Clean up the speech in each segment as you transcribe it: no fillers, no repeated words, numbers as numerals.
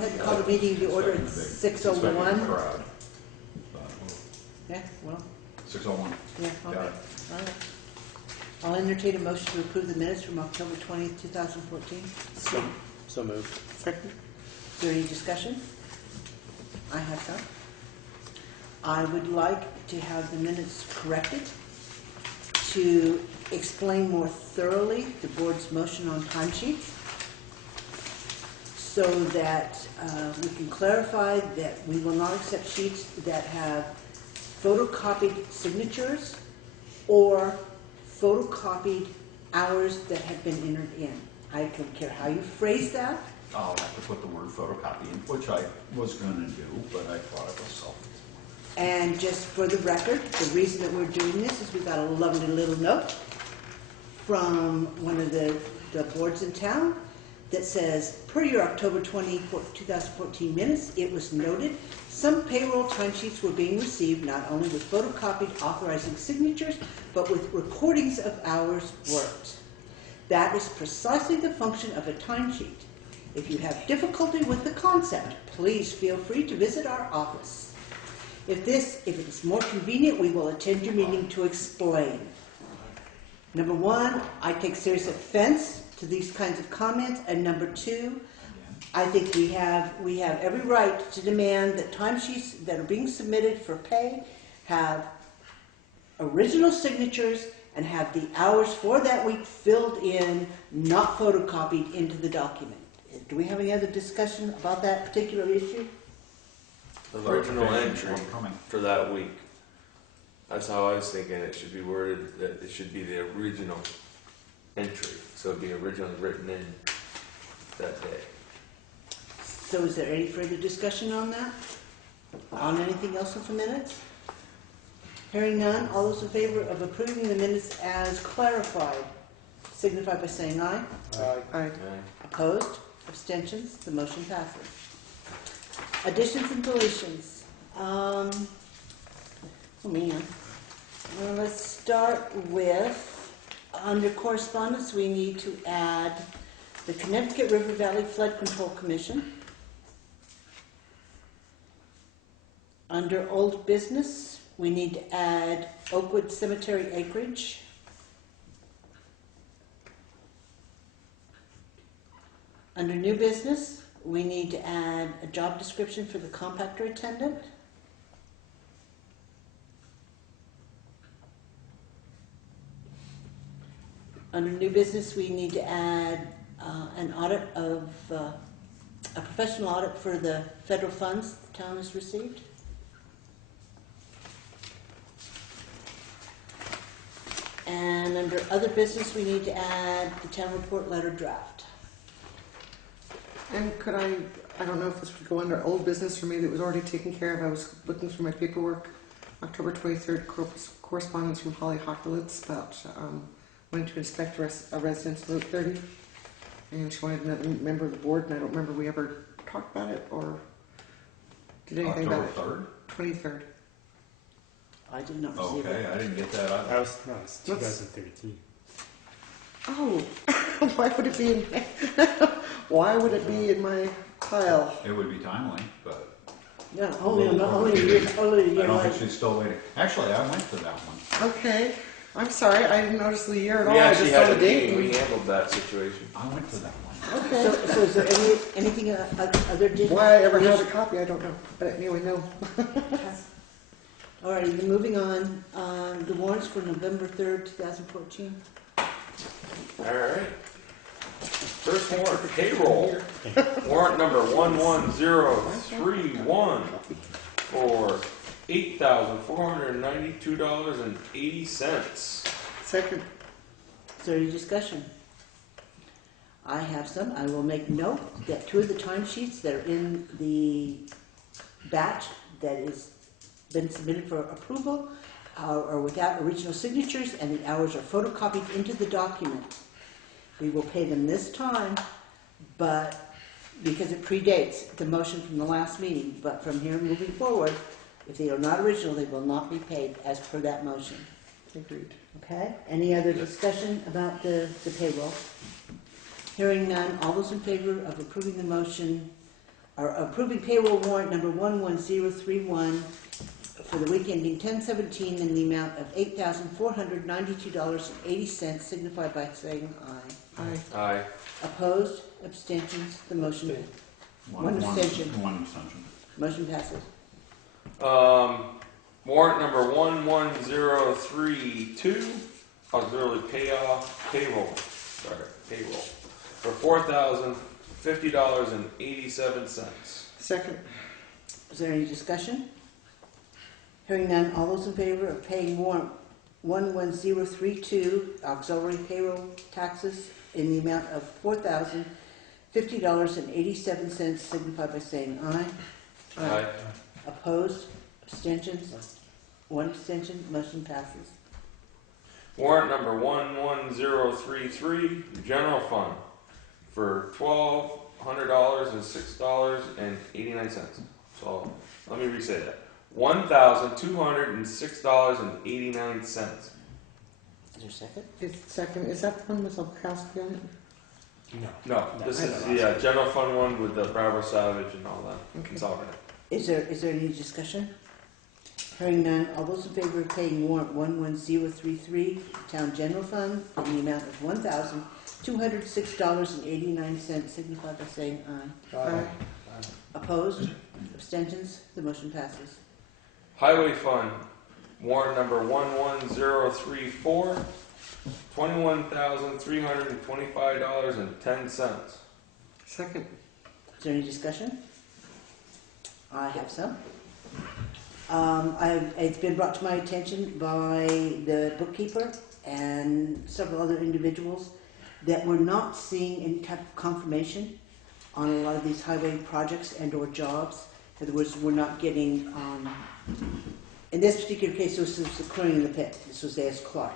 ahead and call the meeting to order at 6:01. Yeah, well. 6:01. Yeah, okay. Got it. All right. I'll entertain a motion to approve the minutes from October 20th, 2014. So moved. Second. Is there any discussion? I have some. I would like to have the minutes corrected to explain more thoroughly the board's motion on timesheets so that we can clarify that we will not accept sheets that have photocopied signatures or photocopied hours that have been entered in. I don't care how you phrase that. I'll have to put the word photocopy in, which I was going to do, but I thought it was self. And just for the record, the reason that we're doing this is we got a lovely little note from one of the boards in town that says, per your October 20, 2014 minutes, it was noted some payroll timesheets were being received not only with photocopied authorizing signatures, but with recordings of hours worked. That is precisely the function of a timesheet. If you have difficulty with the concept, please feel free to visit our office. If it is more convenient, we will attend your meeting to explain. Number one, I take serious offense to these kinds of comments, and number two, I think we have every right to demand that timesheets that are being submitted for pay have original signatures and have the hours for that week filled in, not photocopied into the document. Do we have any other discussion about that particular issue? The original entry for that week. That's how I was thinking it should be worded, that it should be the original entry. So it'd be originally written in that day. So is there any further discussion on that? On anything else with the minutes? Hearing none, all those in favor of approving the minutes as clarified, signify by saying aye. Aye. Aye. Opposed? Abstentions? The motion passes. Additions and deletions. Oh man. Well, let's start with, under correspondence, we need to add the Connecticut River Valley Flood Control Commission. Under old business, we need to add Oakwood Cemetery acreage. Under new business, we need to add a job description for the compactor attendant. Under new business, we need to add an audit of a professional audit for the federal funds the town has received. And under other business, we need to add the town report letter draft. And could I don't know if this would go under old business for me that was already taken care of. I was looking through my paperwork. October 23rd, correspondence from Holly Hockerlitz about wanting to inspect a residence in Route 30. And she wanted another member of the board, and I don't remember we ever talked about it or did anything about it. October 23rd. I did not receive it. Okay, I didn't get that either. That was 2013. Oh, why would it be in why would it be in my pile? It would be timely, but Yeah, only a year I don't later. think she's still waiting. Actually, I went to that one. Okay. I'm sorry, I didn't notice the year at all. We I actually just saw had the a date. meeting. We handled that situation. I went to that one. Okay. So is there anything other did? Why I ever had a copy, I don't know. But anyway, no. All right, moving on. The warrants for November 3rd, 2014. All right. First warrant, payroll. Warrant number 11031 for $8,492.80. Second. Is there any discussion? I have some. I will make note that two of the timesheets that are in the batch that is been submitted for approval are without original signatures, and the hours are photocopied into the document. We will pay them this time, but because it predates the motion from the last meeting, but from here moving forward, if they are not original, they will not be paid as per that motion. Agreed. Okay? Any other discussion about the payroll? Hearing none, all those in favor of approving the motion are approving payroll warrant number 11031 for the week ending 10/17 in the amount of $8,492.80, signified by saying aye. Aye. Aye. Opposed? Abstentions? The motion, One abstention. One abstention. motion passes. Warrant number 11032, auxiliary payroll, for $4,050.87. Second. Is there any discussion? Hearing none, all those in favor of paying warrant 11032, auxiliary payroll taxes in the amount of $4,050.87, signify by saying aye. Aye. Opposed? Abstentions? One abstention, motion passes. Warrant number 11033, general fund, for $1,200.06.89. So let me re-say that. $1,206.89. Is there a second? Second. Is that the one with Olkowski on it? No. No, this is the general fund one with the Bravo Savage and all that. Okay. It's all right. Is there any discussion? Hearing none, all those in favor of paying warrant 11033, town general fund, in the amount of $1,206.89, signify by saying aye. Aye. Opposed? Abstentions? The motion passes. Highway fund, warrant number 11034, $21,325.10. Second. Is there any discussion? I have some. It's been brought to my attention by the bookkeeper and several other individuals that we're not seeing any type of confirmation on a lot of these highway projects and or jobs. In other words, we're not getting, in this particular case, this was the clearing in the pit. This was A.S. Clark.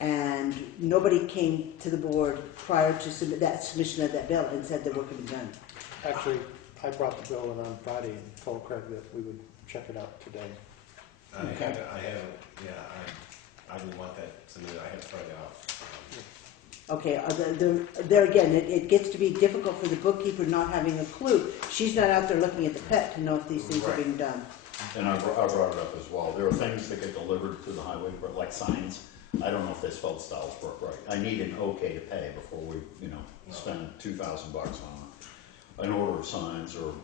And nobody came to the board prior to submission of that bill and said the work had been done. Actually, I brought the bill in on Friday and told Craig that we would check it out today. I didn't want that submitted. I had Friday off. Okay, there again, it gets to be difficult for the bookkeeper not having a clue. She's not out there looking at the pet to know if these things are being done. And I brought it up as well. There are things that get delivered to the highway, like signs. I don't know if they spelled Stylesbrook right. I need an okay to pay before we, spend $2,000 on an order of signs or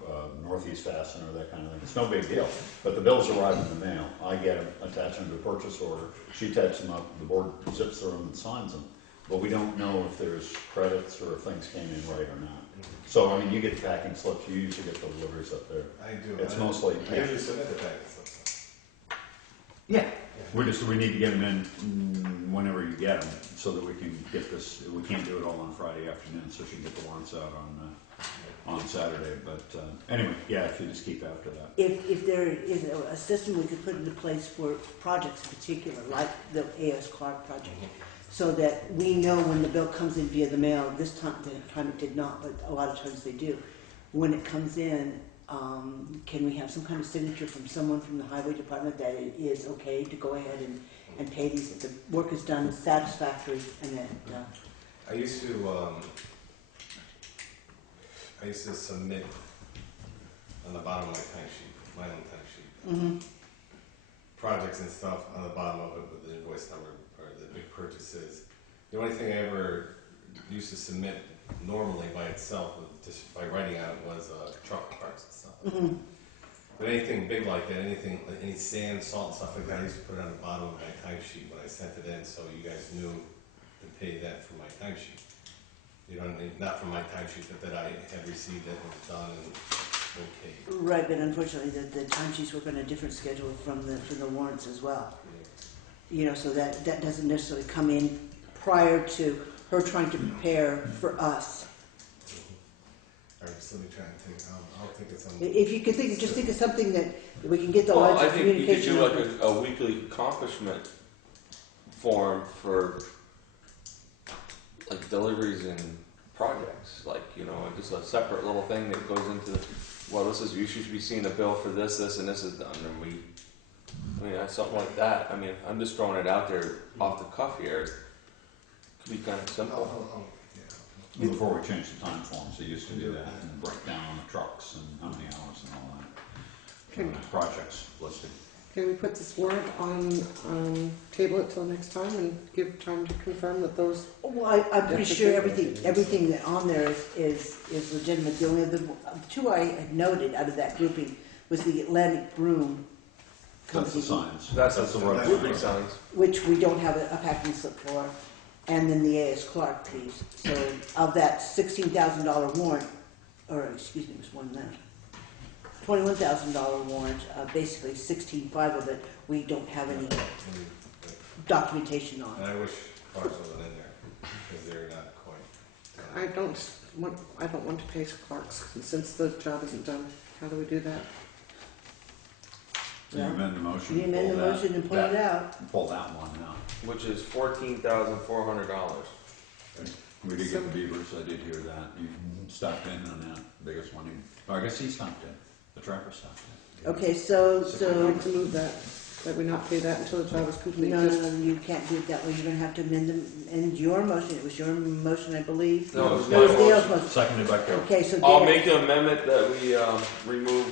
Northeast Fastener, that kind of thing. It's no big deal. But the bills arrive in the mail. I get them, attach them to a purchase order. She types them up, the board zips through them and signs them. But we don't know if there's credits or if things came in right or not. So, you get packing slips. You usually get the deliveries up there. I do. It's mostly. I usually submit the packets. Yeah. We need to get them in whenever you get them so that we can get this. We can't do it all on Friday afternoon, so she can get the warrants out on Saturday. But anyway, yeah, if you just keep after that. If there is a system we could put into place for projects in particular, like the A.S. Clark project, so that we know when the bill comes in via the mail, this time it did not, but a lot of times they do. When it comes in, can we have some kind of signature from someone from the highway department that it is okay to go ahead and pay these, if the work is done satisfactory and that, I used to submit on the bottom of my own timesheet, projects and stuff on the bottom of it with the invoice number or the big purchases. The only thing I ever used to submit normally by itself, just by writing on it, was truck parts and stuff. But anything big like that, any sand, salt, and stuff like that, I used to put it on the bottom of my timesheet when I sent it in, so you guys knew to pay that for my timesheet. Not from my timesheet, but that I had received it and was done and okay. right, but unfortunately the timesheets work on a different schedule from the warrants as well. So that doesn't necessarily come in prior to her trying to prepare for us. All right, just let me try and think. I'll think of something. If you could think of something that we can get the Well, lines I of think you could communication. do like a weekly accomplishment form for like deliveries and projects, like just a separate little thing that goes into you should be seeing a bill for this, and this is done, and something like that. I'm just throwing it out there off the cuff here. It could be kind of simple. Before we changed the time forms, they used to do that and break down on the trucks and how many hours and all that. Projects listed. Can we put this warrant on, table it till next time and give time to confirm that those, Well, I'm pretty sure everything that on there is legitimate. The only other two I had noted out of that grouping was the Atlantic Broom That's the Company, signs. That's the the road. three signs. which we don't have a packing slip for, and then the A.S. Clark piece. So of that $16,000 warrant, or excuse me, it was more than that, $21,000 warrant, basically 16.5 of it, we don't have any documentation on. And I wish Clark's wasn't in there, because they're not quite. I don't want to pay Clark's since the job isn't done. How do we do that? So you amend the motion. You amend the pull that- motion and pull it out. Pull that one out. Which is $14,400. We did get the beavers, I did hear that. You stopped in on that biggest one. Oh, I guess he stopped in. The trapper stopped in. Okay, so, I'd like to move that we not pay that until the job is complete. no, you can't do it that way. You're gonna have to amend your motion. It was your motion, I believe. No, it was No, my it was Dale's motion. motion. Seconded by Carol. Okay, so I'll Dale, make the amendment that we remove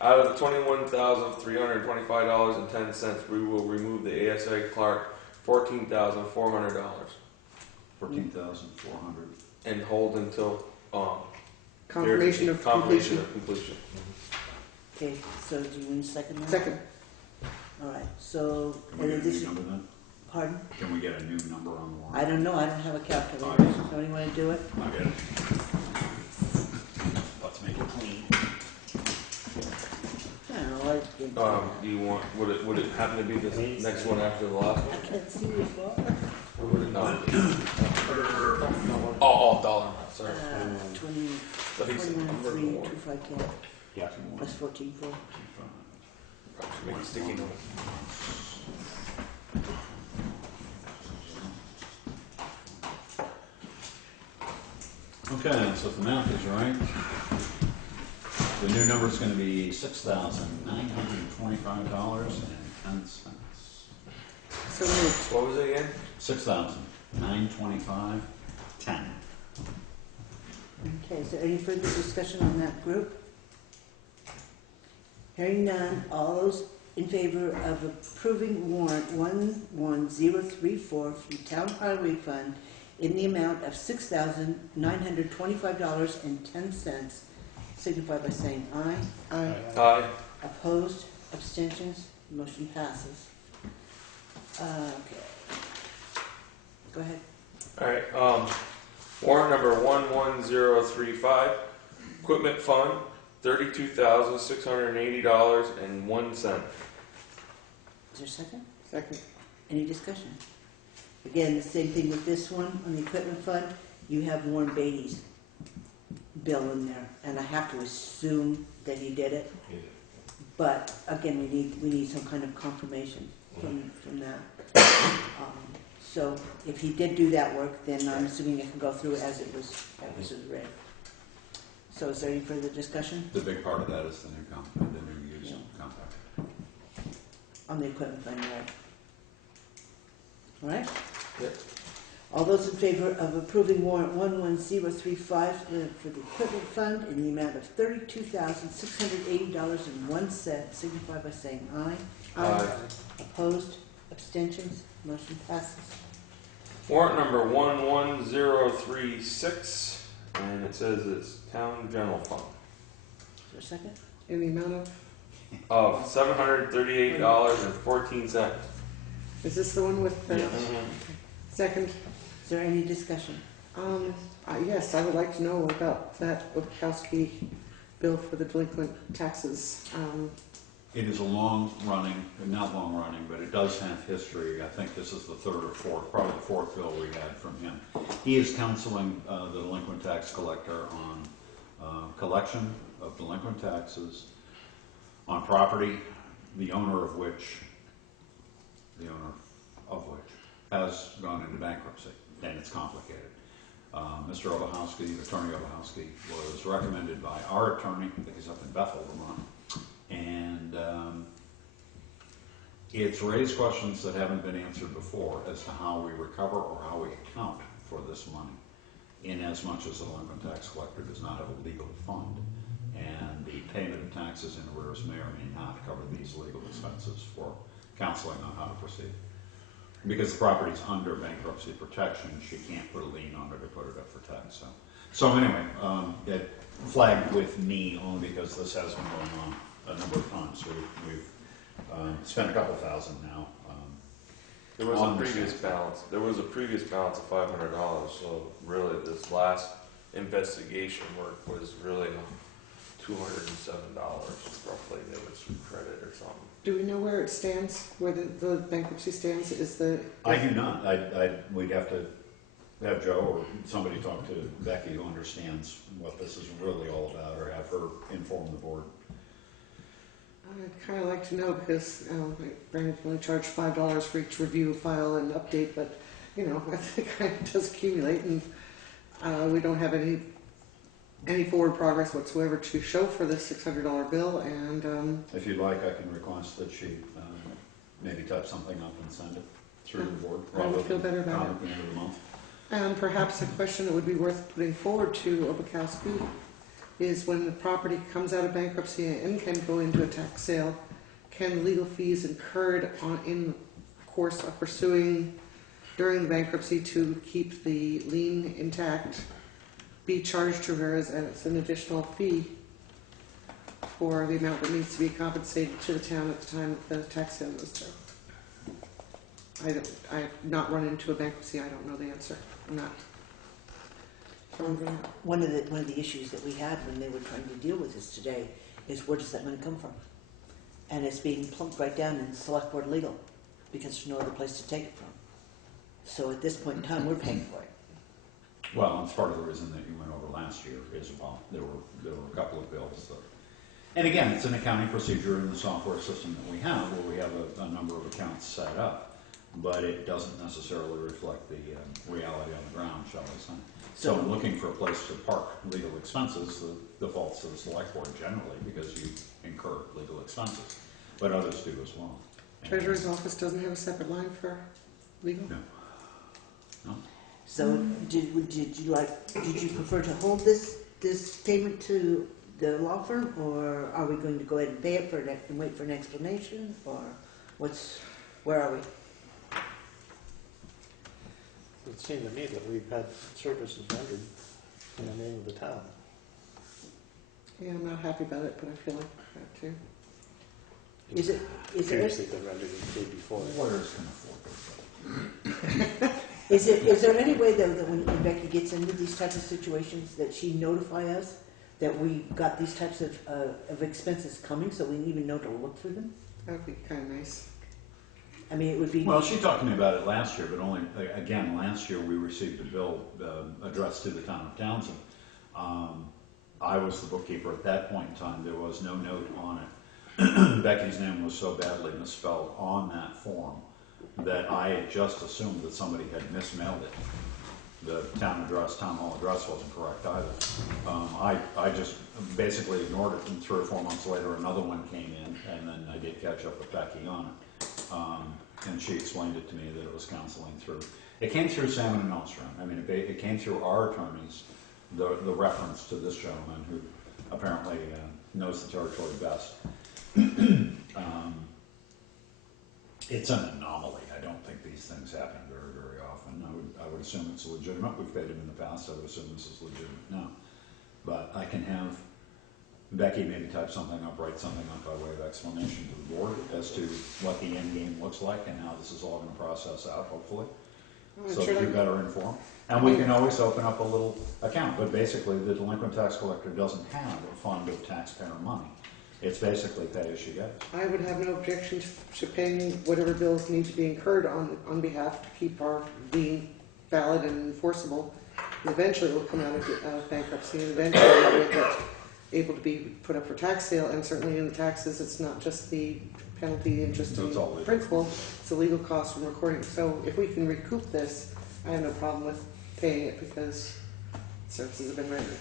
out of the $21,325.10. We will remove the ASA Clark $14,400 $14,400. and hold until Confirmation of confirmation completion. of completion. okay, so do you want to second that? Second. All right, so, Can we and get a this new is, number then? pardon? Can we get a new number on the warrant? I don't know, I don't have a calculator. Okay. Somebody wanna do it? I get it. Let's make it clean. No, Do you want? Would it happen to be the next one after the last one, I can't see this far. or would it not? Oh, dollar amount. Sorry. 20, But he's 21, 3, 2, 5, 10, Yeah. plus 14, 4. Probably should make a sticky note. Okay, so if the math is right, the new number is gonna be $6,925.10. So moved. What was it again? $6,925.10. Okay, is there any further discussion on that group? Hearing none, all those in favor of approving warrant 11034 from Town Highway Fund in the amount of $6,925.10, signify by saying aye. Aye. Aye. Opposed, abstentions, motion passes. Okay. Go ahead. All right. Warrant number 11035, equipment fund, $32,680.01. Is there a second? Second. Any discussion? Again, the same thing with this one, on the equipment fund, you have Warren Beatty's bill in there, and I have to assume that he did it, but again, we need some kind of confirmation from that. So if he did do that work, then I'm assuming it can go through as it was read. So is there any further discussion The big part of that is the new use compact. on the equipment fund, right? All right? Yep. All those in favor of approving warrant 11035 for the equipment fund in the amount of $32,680.01 signify by saying aye. Aye. Opposed? Abstentions? Motion passes. Warrant number 11036, and it says it's town general fund Is there a second? In the amount of $738.14. is this the one with the Mhm. second? Is there any discussion? Yes, I would like to know about that Bukowski bill for the delinquent taxes. It is a long-running, not long-running, but it does have history. I think this is the third or fourth, probably the fourth bill we had from him. He is counseling the delinquent tax collector on collection of delinquent taxes on property, the owner of which has gone into bankruptcy, and it's complicated. Mr. Obahowski, Attorney Obahowski, was recommended by our attorney, I think he's up in Bethel, Vermont, and it's raised questions that haven't been answered before as to how we recover or how we account for this money. in as much as the delinquent tax collector does not have a legal fund, and the payment of taxes in arrears may or may not cover these legal expenses for counseling on how to proceed. Because the property's under bankruptcy protection, she can't put a lien on it or put it up for tax. So anyway, it flagged with me only because this has been going on a number of times. We've spent a couple thousand now. There was a previous balance. There was a previous balance of $500. So really, this last investigation work was really $207 roughly. There was some credit or something. Do we know where it stands, where the bankruptcy stands? I do not. We'd have to have Joe or somebody talk to Becky who understands what this is really all about, or have her inform the board. I'd kind of like to know because Brandon can only charge $5 for each review file and update, but I think it does accumulate, and we don't have any forward progress whatsoever to show for this $600 bill. And If you'd like, I can request that she maybe type something up and send it through the board. I would feel better about At the end of the month. And perhaps a question that would be worth putting forward to Obakowski is when the property comes out of bankruptcy and can go into a tax sale, can legal fees incurred in the course of pursuing during the bankruptcy to keep the lien intact be charged to her as an additional fee for the amount that needs to be compensated to the town at the time that the tax sale goes through? I've not run into a bankruptcy. I don't know the answer. I'm not. One of the issues that we had when they were trying to deal with this today is where does that money come from? And it's being plunked right down in select board legal because there's no other place to take it from. So at this point in time, we're paying for it. Well, it's part of the reason that you went over last year is, well, there were a couple of bills that, and again, it's an accounting procedure in the software system that we have where we have a number of accounts set up, but it doesn't necessarily reflect the reality on the ground, shall we say. So in looking for a place to park legal expenses, the defaults to the select board generally because you incur legal expenses, but others do as well. Treasurer's office doesn't have a separate line for legal? No. No. So did you prefer to hold this payment to the law firm, or are we going to go ahead and pay it and wait for an explanation, or where are we? It seemed to me that we've had services rendered in the name of the town. Yeah, I'm not happy about it, but I feel like that too. Is there Previously been rendered the day before. Lawyers can afford it. is there any way though that when Becky gets into these types of situations that she notify us that we got these types of expenses coming, so we even know to look through them? That would be kind of nice. I mean, it would be. Well, she talked to me about it last year, but only, again, last year we received a bill addressed to the town of Townshend. I was the bookkeeper at that point in time. There was no note on it. Becky's name was so badly misspelled on that form that I had just assumed that somebody had mismailed it. The town hall address wasn't correct either. I just basically ignored it, and 3 or 4 months later another one came in, and then I did catch up with Becky on it. And she explained it to me that it was counseling through. It came through Salmon and Nostrum. I mean, it came through our attorneys, the reference to this gentleman who apparently knows the territory best. It's an anomaly. I don't think these things happen very, very often. I would assume it's legitimate. We've paid him in the past. I would assume this is legitimate now. But I can have Becky maybe type something up, write something up by way of explanation to the board as to what the end game looks like and how this is all going to process out, hopefully, so that you're better informed. And we can always open up a little account, but basically the delinquent tax collector doesn't have a fund of taxpayer money. It's basically pay as she goes. I would have no objection to paying whatever bills need to be incurred on behalf to keep our lien valid and enforceable. And eventually it will come out of bankruptcy, and eventually it will get able to be put up for tax sale, and certainly in the taxes it's not just the penalty, interest, and principal, it's the legal costs from recording. So if we can recoup this, I have no problem with paying it because services have been rendered.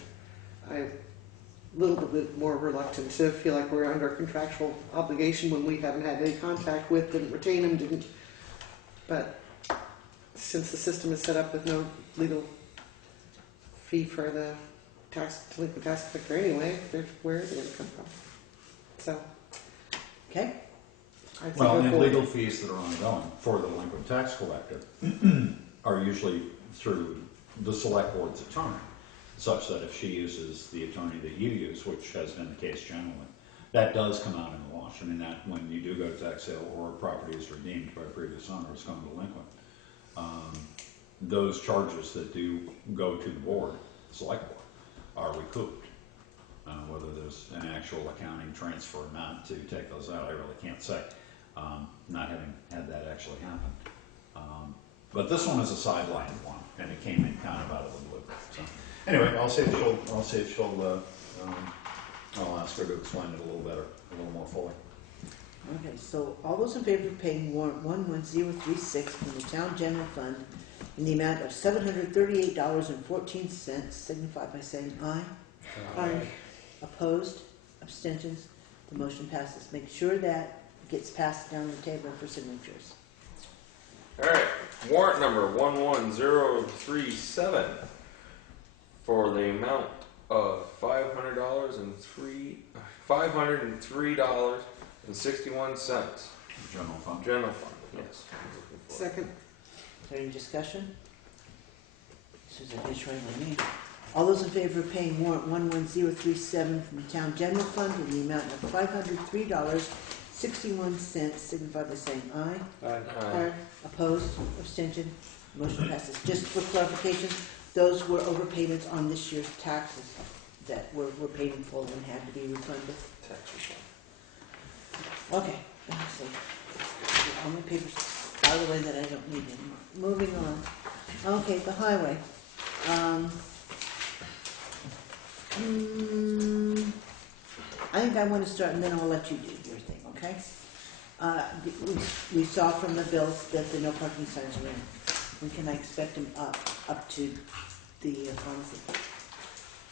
I'm a little bit more reluctant to feel like we're under a contractual obligation when we haven't had any contact with, didn't retain them, but since the system is set up with no legal fee for the delinquent tax collector anyway, where is it gonna come from? So, Okay, I'd say Well, go and forward. legal fees that are ongoing for the delinquent tax collector are usually through the select board's attorney, such that if she uses the attorney that you use, which has been the case generally, that does come out in the wash. I mean, that when you do go to tax sale or a property is redeemed by a previous owner, it's gone delinquent. Those charges that do go to the board, select board, are recouped. Whether there's an actual accounting transfer amount to take those out, I really can't say, not having had that actually happen. But this one is a sidelined one, and it came in kind of out of the blue. So anyway, I'll see if she'll. I'll ask her to explain it a little better, a little more fully. okay, so all those in favor of paying warrant 11036 from the town general fund in the amount of $738.14 signify by saying aye. Aye. Opposed? Abstentions? The motion passes. Make sure that gets passed down the table for signatures. Alright, warrant number 11037 for the amount of $503.61. General fund. General fund, yes. Second, Is there any discussion? Susan is right on me. All those in favor of paying warrant 11037 from the town general fund in the amount of $503.61 signify by saying aye. Aye. Opposed? Abstention? Motion passes. Just for clarification, those were overpayments on this year's taxes that were paid in full and had to be refunded. Tax refund. Okay, let's see. Get all my papers out of the way that I don't need anymore. Moving on. Okay, the highway. I think I want to start and then I'll let you do your thing, okay? We saw from the bills that the no parking signs are in. When can I expect them up to the pharmacy?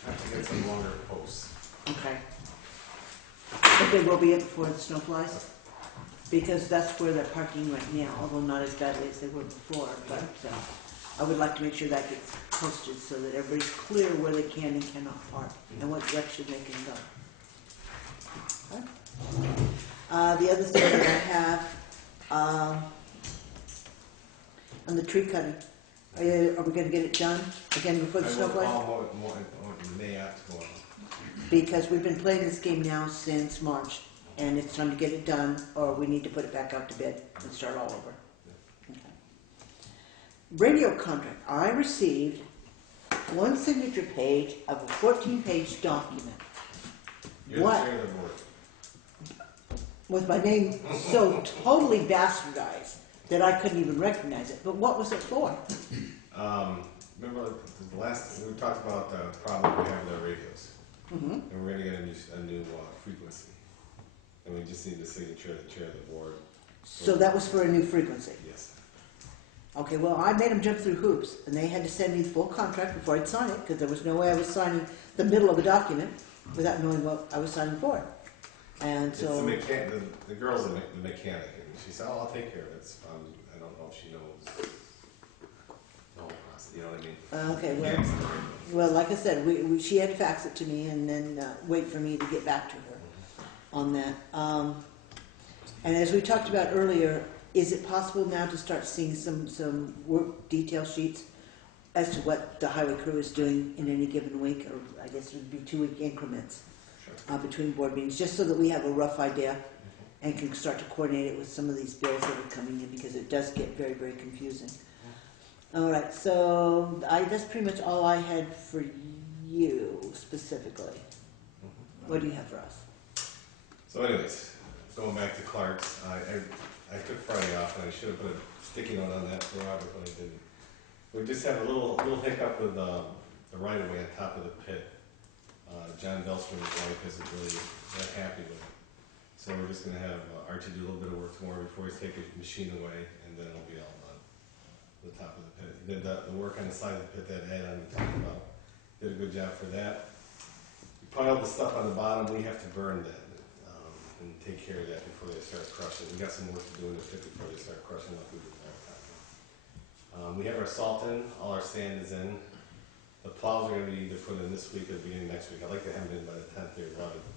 I have to get some longer posts. Okay. But they will be up before the snow flies? Because that's where they're parking right now, although not as badly as they were before, but I would like to make sure that gets posted so that everybody's clear where they can and cannot park and what direction they can go. Okay. The other thing that I have, on the tree cutting, are we going to get it done again before the snow I flies? will call more May after going. Because we've been playing this game now since March, and it's time to get it done, or we need to put it back out to bid and start all over. Okay. Radio contract. I received one signature page of a 14-page document You're What? the chair of the board. with my name so totally bastardized that I couldn't even recognize it. But what was it for? Remember the last, we talked about the problem we have with our radios. Mm-hmm. And we're gonna get a new frequency. And we just need the signature of the chair of the board. So that was for a new frequency. Yes. Okay, well, I made them jump through hoops, and they had to send me the full contract before I'd sign it, because there was no way I was signing the middle of a document without knowing what I was signing for. And It's the so, the girl's the mechanic, and she said, "Oh, I'll take care of it." I don't know if she knows the whole process. You know what I mean? okay, Mechanics well, of the radio. well, like I said, she had to fax it to me and then wait for me to get back to her on that. And as we talked about earlier, is it possible now to start seeing some work detail sheets as to what the highway crew is doing in any given week, or I guess it would be 2-week increments Sure. between board meetings, just so that we have a rough idea and can start to coordinate it with some of these bills that are coming in, because it does get very, very confusing. All right, so that's pretty much all I had for you specifically. What do you have for us? So, anyways, going back to Clark's, I took Friday off, and I should have put a sticky note on that for Robert, but I didn't. We just have a little hiccup with the right of way on top of the pit. John Belstrom, his wife, isn't really that happy with it. So we're just gonna have Archie do a little bit of work tomorrow before he's taking the machine away, and then it'll be all done. The top of the pit. He did the work on the side of the pit that Ed on talked about. Did a good job for that. We piled the stuff on the bottom. We have to burn that and take care of that before they start crushing. We got some work to do in the pit before they start crushing like we did last time. We have our salt in. All our sand is in. The plows are gonna be either put in this week or the beginning of next week. I'd like to have them in by the 10th or 11th.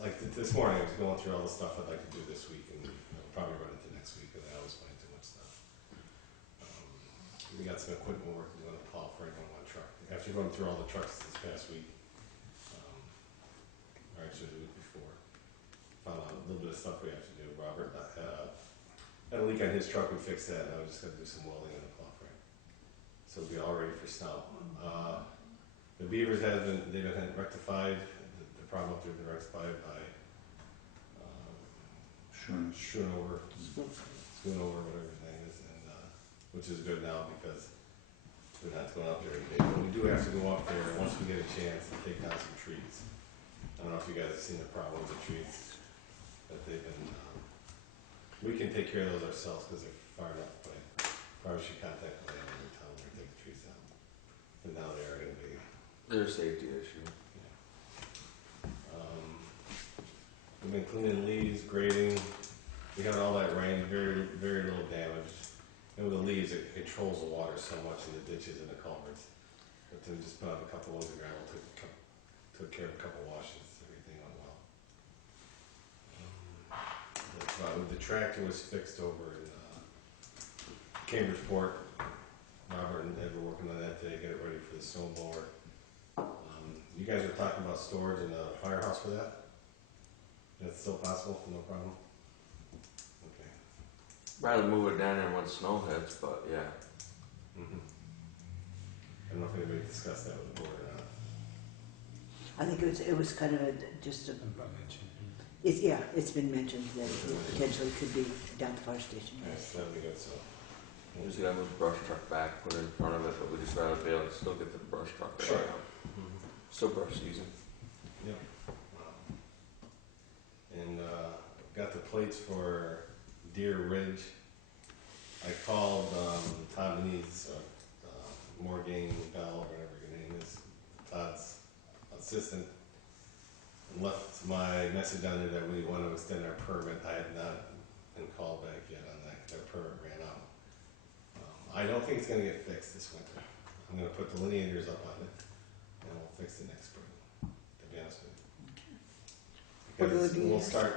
Like this morning, I was going through all the stuff I'd like to do this week, and I'll probably run into next week because I always find too much stuff. We got some equipment work we're gonna plow for everyone on one truck. After going through all the trucks this past week, or actually the week before, found out a little bit of stuff we have to do. Robert had a leak on his truck, we fixed that, and I was just gonna do some welding on the plow frame. So we'll be all ready for snow. The beavers they've been rectified. The problem up there has been rectified by Schoonover, whatever his name is, and which is good now because we're not going up there every day. But we do have to go up there once we get a chance to take down some trees. I don't know if you guys have seen the problem with the trees that they've been. We can take care of those ourselves because they're far enough, but probably should contact the landowner and tell them to take the trees down. But now they are going to be. They're a safety issue. We've been cleaning leaves, grading. We had all that rain, very, very little damage. And with the leaves, it controls the water so much in the ditches and the culverts. But then we just put out a couple loads of gravel, took care of a couple washes, everything went well. The tractor was fixed over in Cambridgeport. Robert and Ed were working on that today, get it ready for the snow blower. You guys were talking about storage in the firehouse for that? That's still possible, no problem? Okay. Rather move it down there when snow hits, but yeah. Mm-hmm. I don't know if anybody discussed that with the board or not. I think it was kind of just a, it's been mentioned that it potentially could be down at the fire station. Yes, that'd be good, so. We just gotta move the brush truck back, put it in front of it, but we just rather be able to still get the brush truck there. Sure. Still brush season. Yep. And got the plates for Deer Ridge. I called Todd Needs, Morgan Bell, whatever your name is, Todd's assistant, and left my message on there that we want to extend our permit. I have not been called back yet on that. Their permit ran out. I don't think it's going to get fixed this winter. I'm going to put the lineators up on it, and we'll fix it next spring, to be honest with you. What are the Because we'll lineators? start,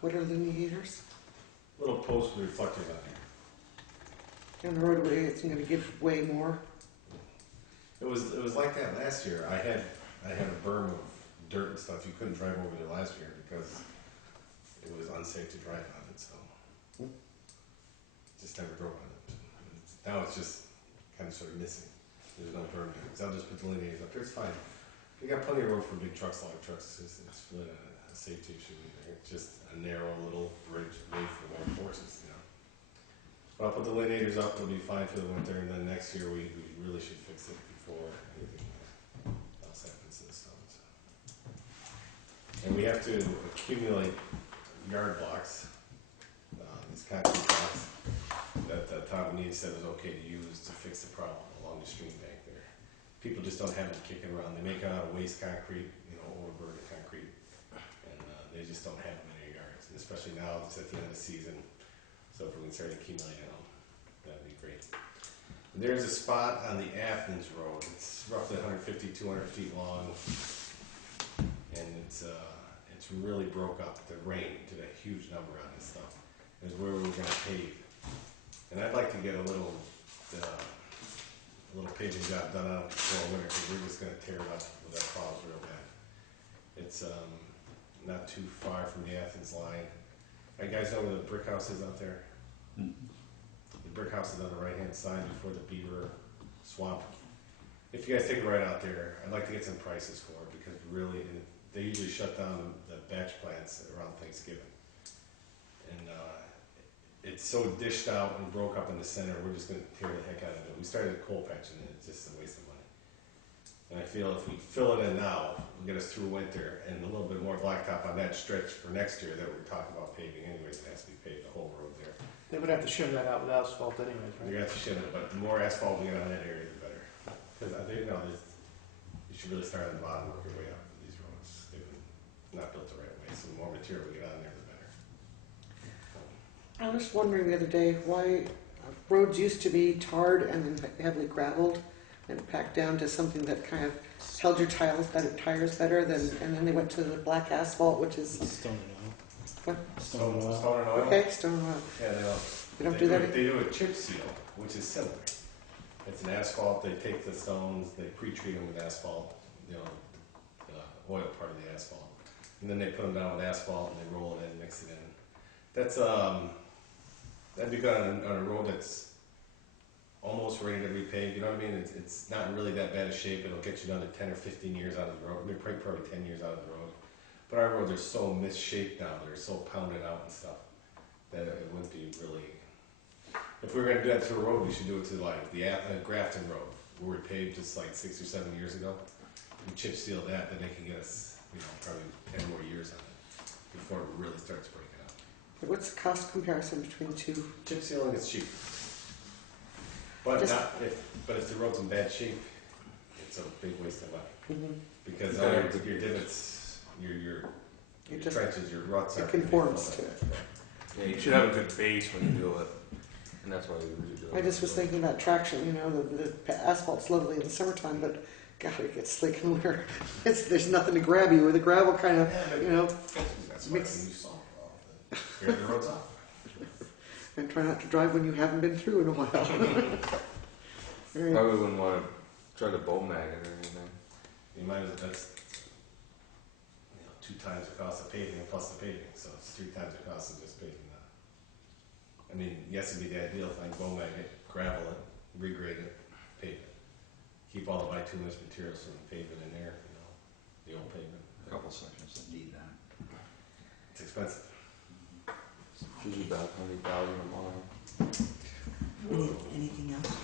What are lineators? little post reflectors on there. And the roadway, it's going to give way more. It was like that last year. I had a berm of dirt and stuff. You couldn't drive over there last year because it was unsafe to drive on it. So just never drove on it. Now it's just kind of sort of missing. There's no berm there. So I'll just put the lineators up there. It's fine. We got plenty of room for big trucks, log trucks. It's really not a safety issue either. It's just a narrow little bridge made for more forces, you know. But I'll put the lineators up. It'll be fine for the winter, and then next year we really should fix it before anything else happens to the stones. And we have to accumulate yard blocks, these concrete blocks that Tom Needs said is okay to use to fix the problem along the stream bank there. People just don't have them kicking around. They make it out of waste concrete, overburdened concrete, and they just don't have them in their yards. And especially now, it's at the end of the season, so if we can start accumulating them, that'd be great. There's a spot on the Athens Road. It's roughly 150, 200 feet long, and it's really broke up. The rain did a huge number on this stuff. Is where we were going to pave, and I'd like to get a little paving job done on it before winter, because we're just going to tear it up with our plows real bad. It's not too far from the Athens line. You guys know where the brick house is out there? The brick house is on the right-hand side before the beaver swamp. If you guys take a ride out there, I'd like to get some prices for it, because really, they usually shut down the batch plants around Thanksgiving. And it's so dished out and broke up in the center, we're just going to tear the heck out of it. We started coal patching it, it's just a waste of money. And I feel if we fill it in now, we'll get us through winter, and a little bit more blacktop on that stretch for next year that we're talking about paving anyways. It has to be paved, the whole road there. They would have to shim that out with asphalt anyways, You're right? going to have to shim it, but the more asphalt we get on that area, the better. Because I think, you should really start at the bottom and work your way up with these roads. They've been not built the right way, so the more material we get on there, the better. I was wondering the other day why roads used to be tarred and then heavily gravelled. and packed down to something that kind of held your tires better than, and then they went to the black asphalt, which is, Stone and oil. what? Stone and oil. Stone and oil? Okay, stone and oil. Yeah, they don't. You don't do that? They do a chip seal, which is similar. It's an asphalt, they take the stones, they pre-treat them with asphalt, the oil part of the asphalt. And then they put them down with asphalt and they roll it in, mix it in. That's, that'd be good on a road that's almost ready to repave, you know what I mean? It's not really that bad a shape, it'll get you down to 10 or 15 years out of the road, I mean, probably 10 years out of the road. But our roads are so misshaped now, they're so pounded out and stuff, that it wouldn't be really. If we were gonna do that to a road, we should do it to like the Grafton Road, where we paved just like 6 or 7 years ago. We chip seal that, then they can get us, probably 10 more years on it before it really starts breaking up. What's the cost comparison between the two? Chip sealing is cheap, but Just- if the road's in bad shape, it's a big waste of money Mm-hmm. because Yeah. your divots, your It just, trenches, your ruts are. it conforms to it. Yeah, you should have a good base when you do it, and that's why we usually do it. I just was thinking about traction, the asphalt's lovely in the summertime, but God, it gets slick in winter. There's nothing to grab you, where the gravel kind of, That's why mix- you solve all the roads off. and try not to drive when you haven't been through in a while. All right. Probably wouldn't want to try to bow mag it or anything. You might as well, that's 2 times the cost of paving plus the paving, so it's 3 times the cost of just paving that. I mean, yes, it'd be the ideal if I can bow mag it, gravel it, regrade it, pave it. Keep all the bituminous materials from the pavement in there, the old pavement. A couple sections that need that. It's expensive. It's usually about 100,000 a mile. Anything else?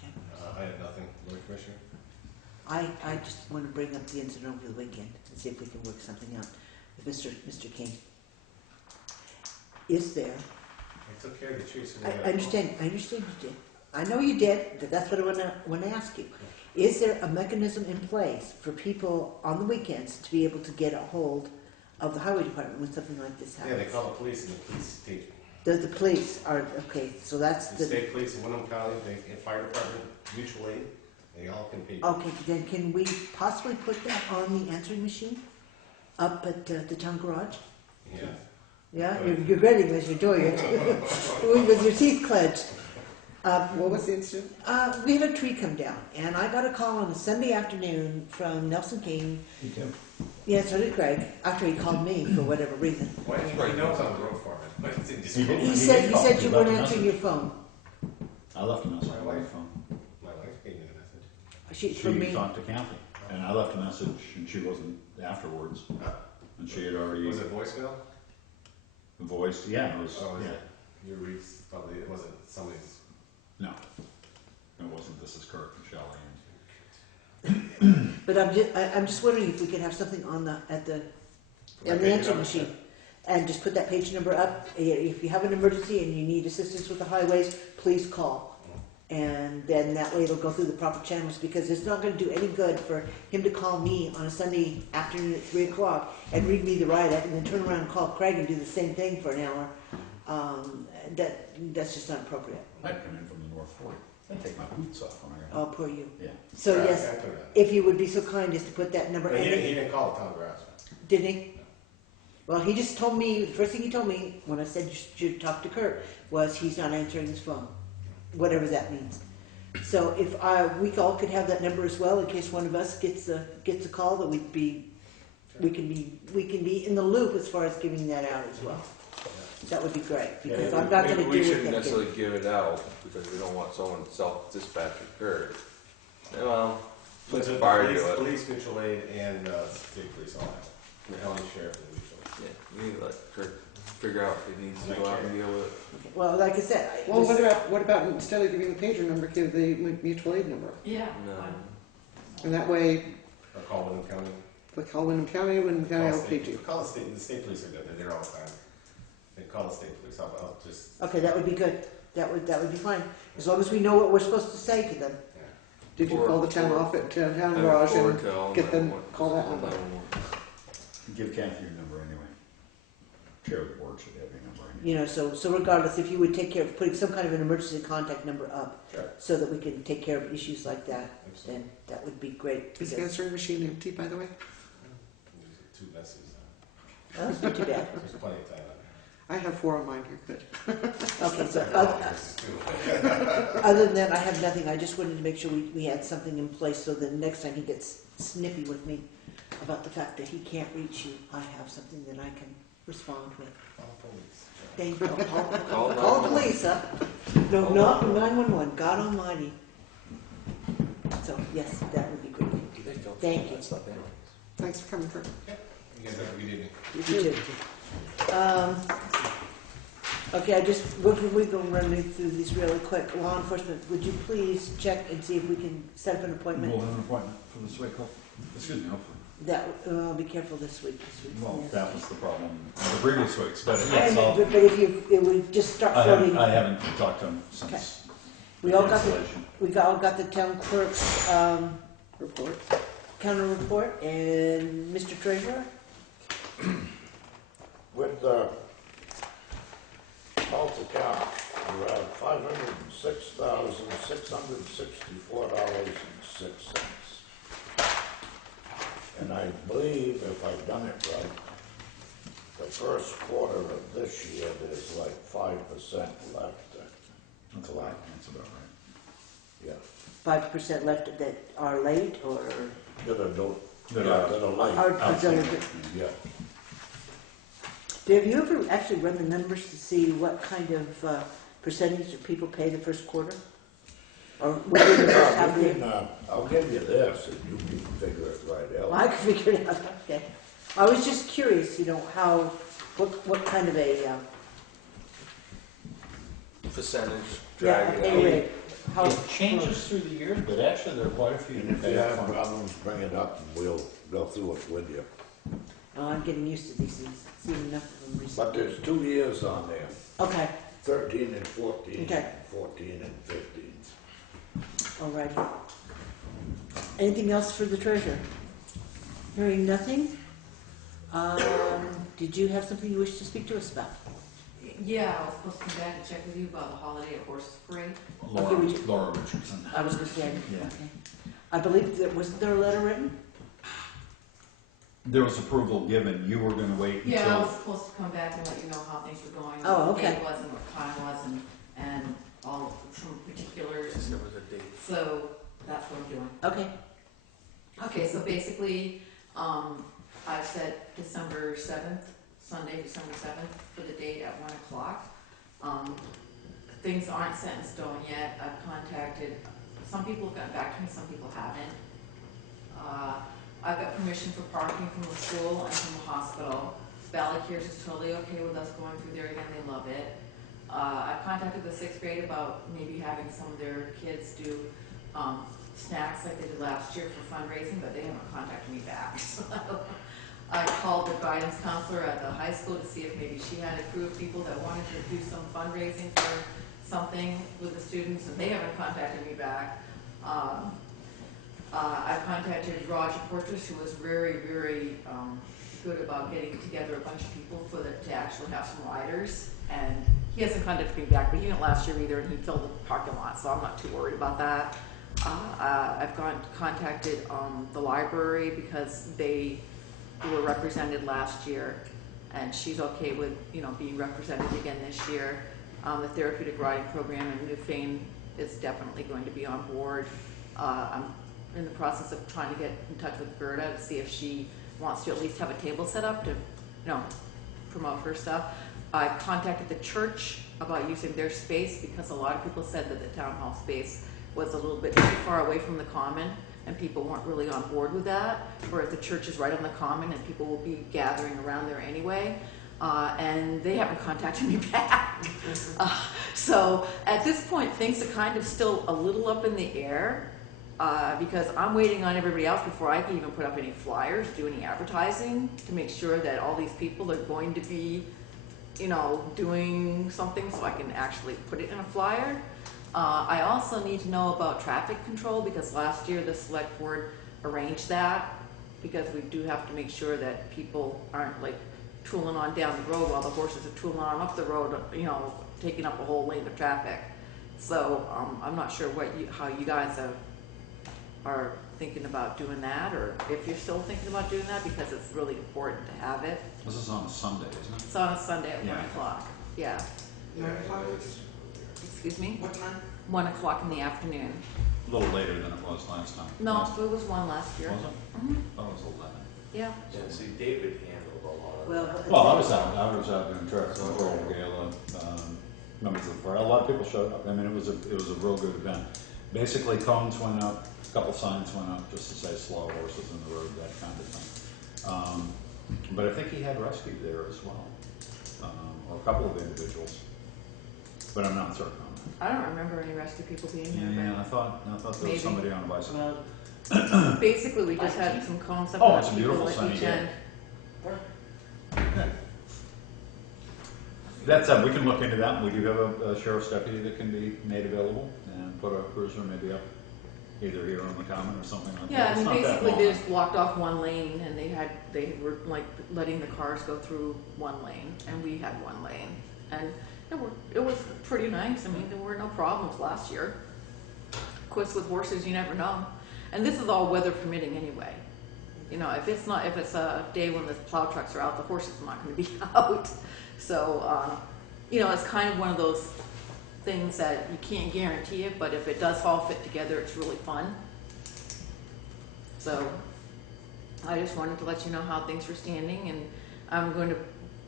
Jen? I have nothing, Road Commissioner. I just want to bring up the incident over the weekend and see if we can work something out with Mr. King. Is there, I took care of the trees. So we I got- understand you did. I know you did, but that's what I want to ask you. Is there a mechanism in place for people on the weekends to be able to get a hold of the highway department when something like this Yeah, they happens? call the police and the police take me. The police are, okay, so that's The the, state police in Wyndham County, the fire department, mutual aid, they all can pay. okay, then can we possibly put that on the answering machine up at the town garage? Yeah. Yeah, you're grinning as you're doing it, with your teeth clenched. What was the incident? We had a tree come down, and I got a call on a Sunday afternoon from Nelson King. Me too. Yeah, so did Craig, after he called me for whatever reason. Why did you, he knows I'm the road foreman. Why didn't you just He call did. me? He said call. you He weren't left a answering your phone. I left a message on my phone. My wife gave me the message. She, She for me, talked to Kathy, and I left a message, and she wasn't afterwards, and she had already Was it voicemail? voiced. Yeah, it was. Oh, was Yeah, it? Your reads probably, it wasn't somebody's. no, it wasn't. This is Kirk and Shelley. but I'm just wondering if we could have something on the Put on that the page answering up? machine, and just put that page number up. If you have an emergency and you need assistance with the highways, please call. And then that way it'll go through the proper channels, because it's not going to do any good for him to call me on a Sunday afternoon at 3 o'clock and read me the write-up and then turn around and call Craig and do the same thing for an hour. That's just not appropriate. I'd come in from the North Fork. I'd take my boots off when I got Oh, home. poor you. Yeah. So Yeah, yes, I put it on. if you would be so kind as to put that number But he in. didn't call the town garage. Didn't he? Well, he just told me, the first thing he told me when I said you should talk to Kurt was he's not answering his phone, whatever that means. So if we all could have that number as well, in case one of us gets a call, that we can be in the loop as far as giving that out as well. That would be great, because I'm not going to We deal shouldn't with that. necessarily give it out because we don't want someone self-dispatch occurred. Well, But let's the fire do it. police, mutual aid, and state police all have it. The county sheriff and mutual aid. Yeah, we need to let Kurt figure out if he needs to go out and deal with it. Okay. Well, like I said, Well, what about instead of giving the pager number, give the mutual aid number? Yeah. No. And that way, Or call Wyndham County. we call Wyndham County will page you. Call the state police are good, they're there all the time. They call the state police, I'll just, okay, that would be good. That would be fine, as long as we know what we're supposed to say to them. yeah. Did you call the town off at town garage and get them, call that number? Give Kathy your number anyway. chair of the board should have your number. You know, so regardless, if you would take care of putting some kind of an emergency contact number up Sure. so that we can take care of issues like that, Absolutely. then that would be great. Is the because- answering machine empty, by the way? There's 2 messes. Oh, that's not too bad. There's plenty of time. I have 4 on mine here, good. Okay, so This is too. other than that, I have nothing. I just wanted to make sure we had something in place so that next time he gets snippy with me about the fact that he can't reach you, I have something that I can respond with. Thank you. Call Call the police, huh? No, not 911, God almighty. So, yes, that would be great. Thank you. Thanks for coming, Kurt. You guys have a good evening. You too. Okay, we're going to run through these really quick. Law enforcement, would you please check and see if we can set up an appointment? We'll have an appointment for this week, excuse me, hopefully. That, be careful this week. Well, yes. that was the problem the previous weeks, but I yes, know, but if it would just start floating. I haven't talked to him Okay. since We all got installation. all got the town clerk's, Report. counter report, and Mr. Treasurer? With the health account, you have $506,664.06. And I believe, if I've done it right, the first quarter of this year, there's like 5% left to That's a lot, that's about right. yeah, 5% left that are late, or that are, do- That yeah, are that are late. are outstanding. delinquent? Yeah. Have you ever actually run the numbers to see what kind of percentage of people pay the first quarter? Or within the first half of the year? I'll give you this, and you can figure it right out. Well, I can figure it out, okay. I was just curious, you know, what kind of a, Percentage yeah, drag a it pay out. rate. How It changes through the years, but actually there are quite a few. And if you have problems, bring it up, and we'll go through it with you. Oh, I'm getting used to these things. Seen enough of them recently. But there's 2 years on there, Okay, 13 and 14, Okay. 14 and 15. all right. Anything else for the treasurer? Hearing nothing? Did you have something you wish to speak to us about? Yeah, I was supposed to come back and check with you about the holiday horse parade. Okay, would you- Laura Richardson. I was just saying, Yeah. okay. I believe that, wasn't there a letter written? There was approval given, you were gonna wait Yeah, I until, was supposed to come back and let you know how things were going. Oh, What the okay. date was and what time was and all some particulars. There was a date. So that's what I'm doing. Okay, Okay, so basically, I set December 7th, Sunday, December 7th, for the date at 1 o'clock. Things aren't set in stone yet. I've contacted, some people have gotten back to me, some people haven't. I've got permission for parking from the school and from the hospital. Valley Cares is totally okay with us going through there again, they love it. I've contacted the 6th grade about maybe having some of their kids do snacks like they did last year for fundraising, but they haven't contacted me back. So I called the guidance counselor at the high school to see if maybe she had a crew of people that wanted to do some fundraising for something with the students, and they haven't contacted me back. I contacted Roger Portress, who was very, very good about getting together a bunch of people to actually have some riders, and he hasn't contacted me back, but he didn't last year either, and he filled the parking lot, so I'm not too worried about that. I've contacted the library because they were represented last year, and she's okay with, you know, being represented again this year. The therapeutic riding program in Newfane is definitely going to be on board. I'm in the process of trying to get in touch with Berta to see if she wants to at least have a table set up to, you know, promote her stuff. I contacted the church about using their space because a lot of people said that the town hall space was a little bit too far away from the common, and people weren't really on board with that, whereas the church is right on the common and people will be gathering around there anyway. And they haven't contacted me back. So at this point, things are kind of still a little up in the air because I'm waiting on everybody else before I can even put up any flyers, do any advertising to make sure that all these people are going to be, you know, doing something so I can actually put it in a flyer. I also need to know about traffic control because last year the select board arranged that because we do have to make sure that people aren't like tooling on down the road while the horses are tooling on up the road, you know, taking up a whole lane of traffic. So, I'm not sure how you guys are thinking about doing that, or if you're still thinking about doing that, because it's really important to have it. This is on a Sunday, isn't it? It's on a Sunday at Yeah. 1 o'clock, yeah. 9 o'clock? Excuse me? What time? 1 o'clock in the afternoon. A little later than it was last time. No, Was it was 1 last year. it? Mhm. Oh, it was 11. Yeah. Yeah, see, David handled a lot of Well, that. Well, I was out doing traffic control, Gala, members of the fire, a lot of people showed up. I mean, it was a real good event. Basically, cones went up, a couple signs went up just to say slow horses in the road, that kind of thing. But I think he had rescue there as well, or a couple of individuals, but I'm not certain on I don't remember any rescue people being that. there, Yeah, I thought there Maybe. was somebody on a bicycle. but basically we just had some cones up Oh, on it's a people beautiful at sunny each day. end. That said, we can look into that, and we do have a sheriff's deputy that can be made available and put a cruiser maybe up either here on the common or something like Yeah, that. I It's mean, not that basically long. they just blocked off one lane and they were like letting the cars go through one lane, and we had one lane. And it was pretty nice. I mean, there were no problems last year. Of course, with horses, you never know. And this is all weather permitting anyway. You know, if it's a day when the plow trucks are out, the horses are not going to be out. So, you know, it's kind of one of those things that you can't guarantee it, but if it does all fit together, it's really fun. So, I just wanted to let you know how things were standing, and I'm going to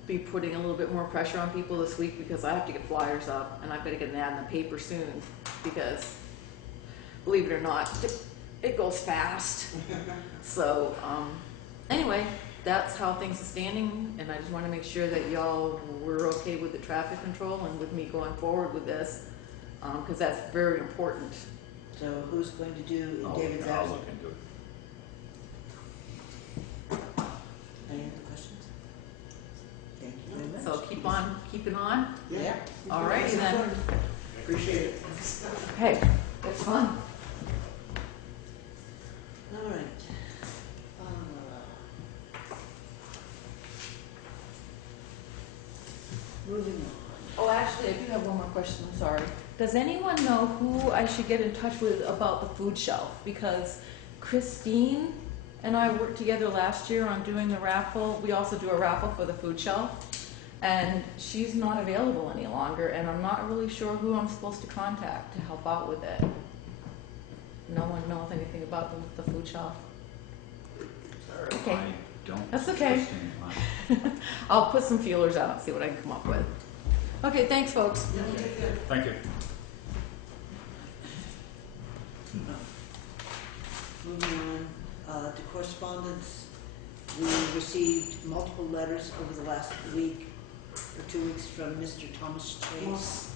be putting a little bit more pressure on people this week because I have to get flyers up, and I've got to get an ad in the paper soon because, believe it or not, it goes fast. So, anyway, that's how things are standing, and I just want to make sure that y'all were okay with the traffic control and with me going forward with this, because that's very important. So who's going to do I'll David's look absence? into it. Any other questions? Thank you very much. So keep it on. Yeah. All right, then. Appreciate it. Hey, it's fun. All right. Moving on. Oh, actually, I do have one more question, I'm sorry. Does anyone know who I should get in touch with about the food shelf? Because Christine and I worked together last year on doing the raffle. We also do a raffle for the food shelf. And she's not available any longer, and I'm not really sure who I'm supposed to contact to help out with it. No one knows anything about the food shelf. Okay. I don't. That's okay. understand. I'll put some feelers out and see what I can come up with. Okay, thanks, folks. Thank you. Moving on to correspondence. We received multiple letters over the last week or 2 weeks from Mr. Thomas Chase.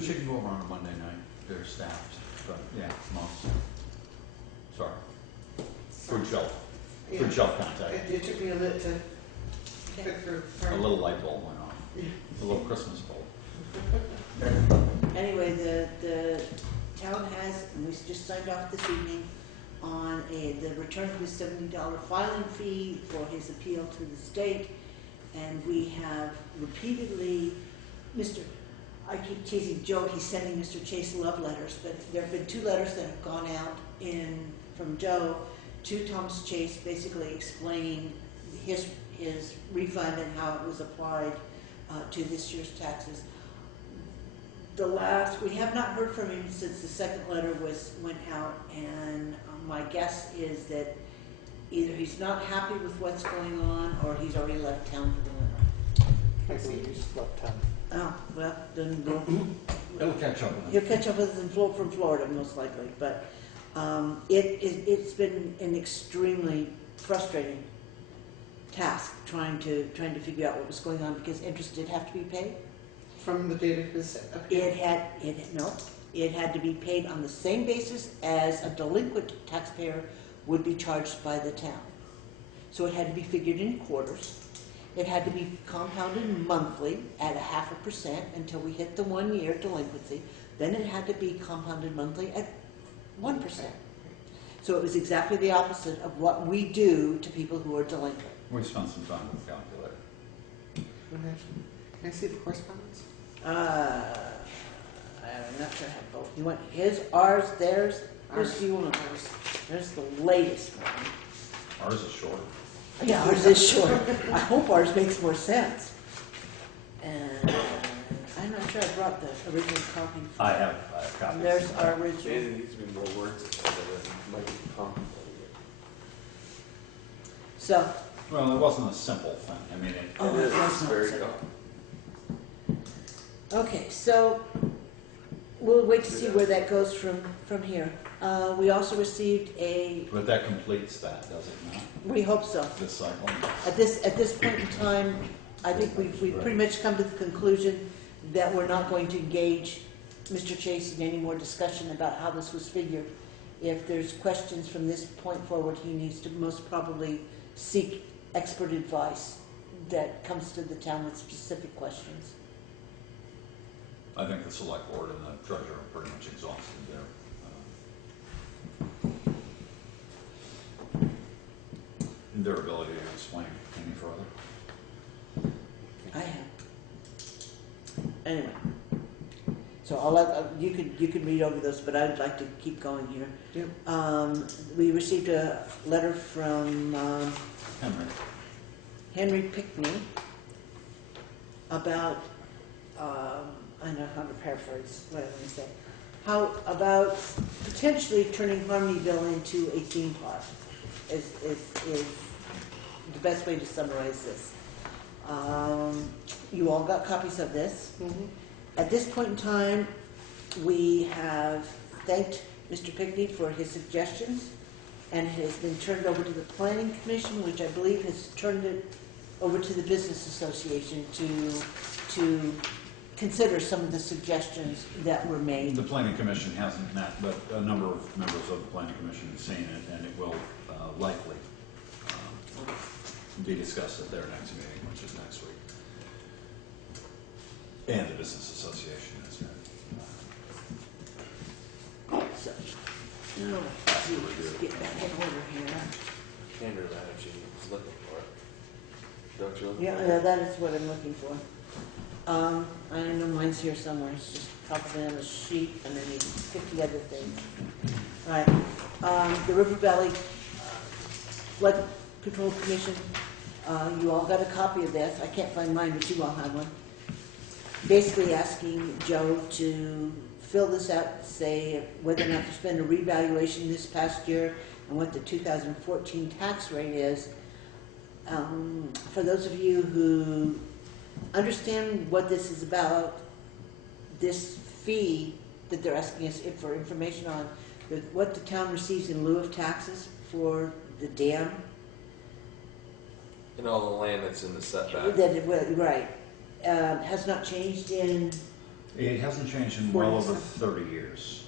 She can go over on a Monday night, they're staffed, but yeah, most. Sorry. Food shelf contact. It took me a little to get through. A little light bulb went off, a little Christmas bulb. Anyway, the town has, and we just signed off this evening on the return of his $70 filing fee for his appeal to the state. And we have repeatedly, I keep teasing Joe, he's sending Mr. Chase love letters, but there have been 2 letters that have gone out from Joe to Thomas Chase, basically explaining his refund and how it was applied to this year's taxes. We have not heard from him since the second letter went out, and my guess is that either he's not happy with what's going on, or he's already left town for the winter. I believe he's left town. Oh, well, then It'll catch up with he'll catch up with us from Florida, most likely. But it's been an extremely frustrating task trying to figure out what was going on, because interest did have to be paid. From the date of his appeal? It had to be paid on the same basis as a delinquent taxpayer would be charged by the town. So it had to be figured in quarters. It had to be compounded monthly at 0.5% until we hit the 1-year delinquency. Then it had to be compounded monthly at 1%. So it was exactly the opposite of what we do to people who are delinquent. We spent some time with the calculator. Can I see the correspondence? I'm not sure I have both. You want his, ours, theirs? Which do you want? There's the latest one. Ours is short. Yeah, ours is short. I hope ours makes more sense. And I'm not sure I brought the original copy. I have copies. There's our Maybe original. there needs to be more words in there that might be complicated. So, Well, it wasn't a simple thing. I mean, it, Oh, It is, that's it's not very so. complicated. okay, so we'll wait to see where that goes from here. We also received but that completes that, does it not? we hope so. This cycle? At this point in time, I think we've pretty much come to the conclusion that we're not going to engage Mr. Chase in any more discussion about how this was figured. If there's questions from this point forward, he needs to most probably seek expert advice that comes to the town with specific questions. I think the select board and the treasurer are pretty much exhausted there. In their ability to explain any further. I have. Anyway, so I'll let, you can read over those, but I'd like to keep going here. Yep. We received a letter from Henry. Henry Pickney about, I know how to paraphrase what I want to say, how about potentially turning Harmonyville into a theme park is the best way to summarize this. You all got copies of this. Mm-hmm. At this point in time, we have thanked Mr. Pickney for his suggestions, and it has been turned over to the Planning Commission, which I believe has turned it over to the Business Association to consider some of the suggestions that were made. The planning commission hasn't met, but a number of members of the planning commission have seen it, and it will likely be discussed at their next meeting, which is next week. And the business association has met. So, now, let's get back in order here. Can't do that if she was looking for it. Don't you look Yeah, for no, it? that is what I'm looking for. I know mine's here somewhere, it's just probably on the sheet underneath 50 other things. All right, the River Valley Flood Control Commission, you all got a copy of this. I can't find mine, but you all have one. Basically asking Joe to fill this out, say whether or not there's been a revaluation this past year and what the 2014 tax rate is. For those of you who understand what this is about, this fee that they're asking us for information on, what the town receives in lieu of taxes for the dam. And all the land that's in the setback. Right, has not changed in, It hasn't changed in well over 30 years,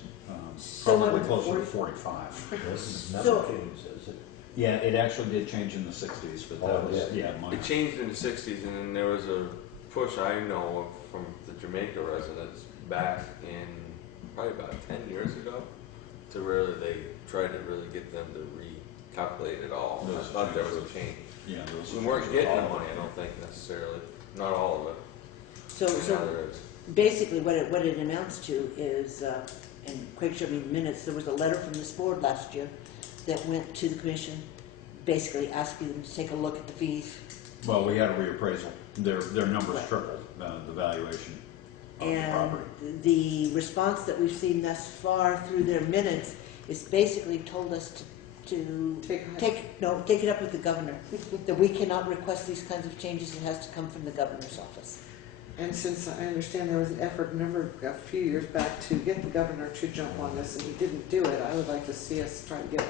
So probably what- closer to 45. This is never So- changed, is it? Yeah, it actually did change in the 60s, but that Oh, was, yeah. yeah, minor. It changed in the 60s, and then there was a push I know of from the Jamaica residents back in probably about 10 years ago to really, they tried to really get them to recalculate it all. There I was a thought there was change. a change. Yeah, there was We a weren't change getting the overall. money, I don't think necessarily, not all of it. so, Now so there is. basically what it amounts to is, and Craig showed me the minutes, there was a letter from this board last year that went to the commission, basically asking them to take a look at the fees. Well, we had a reappraisal. Their numbers Right. tripled, the valuation of the And property. the response that we've seen thus far through their minutes is basically told us to take it up with the governor, that we cannot request these kinds of changes, it has to come from the governor's office. And since I understand there was an effort a few years back to get the governor to jump on this and he didn't do it, I would like to see us try to get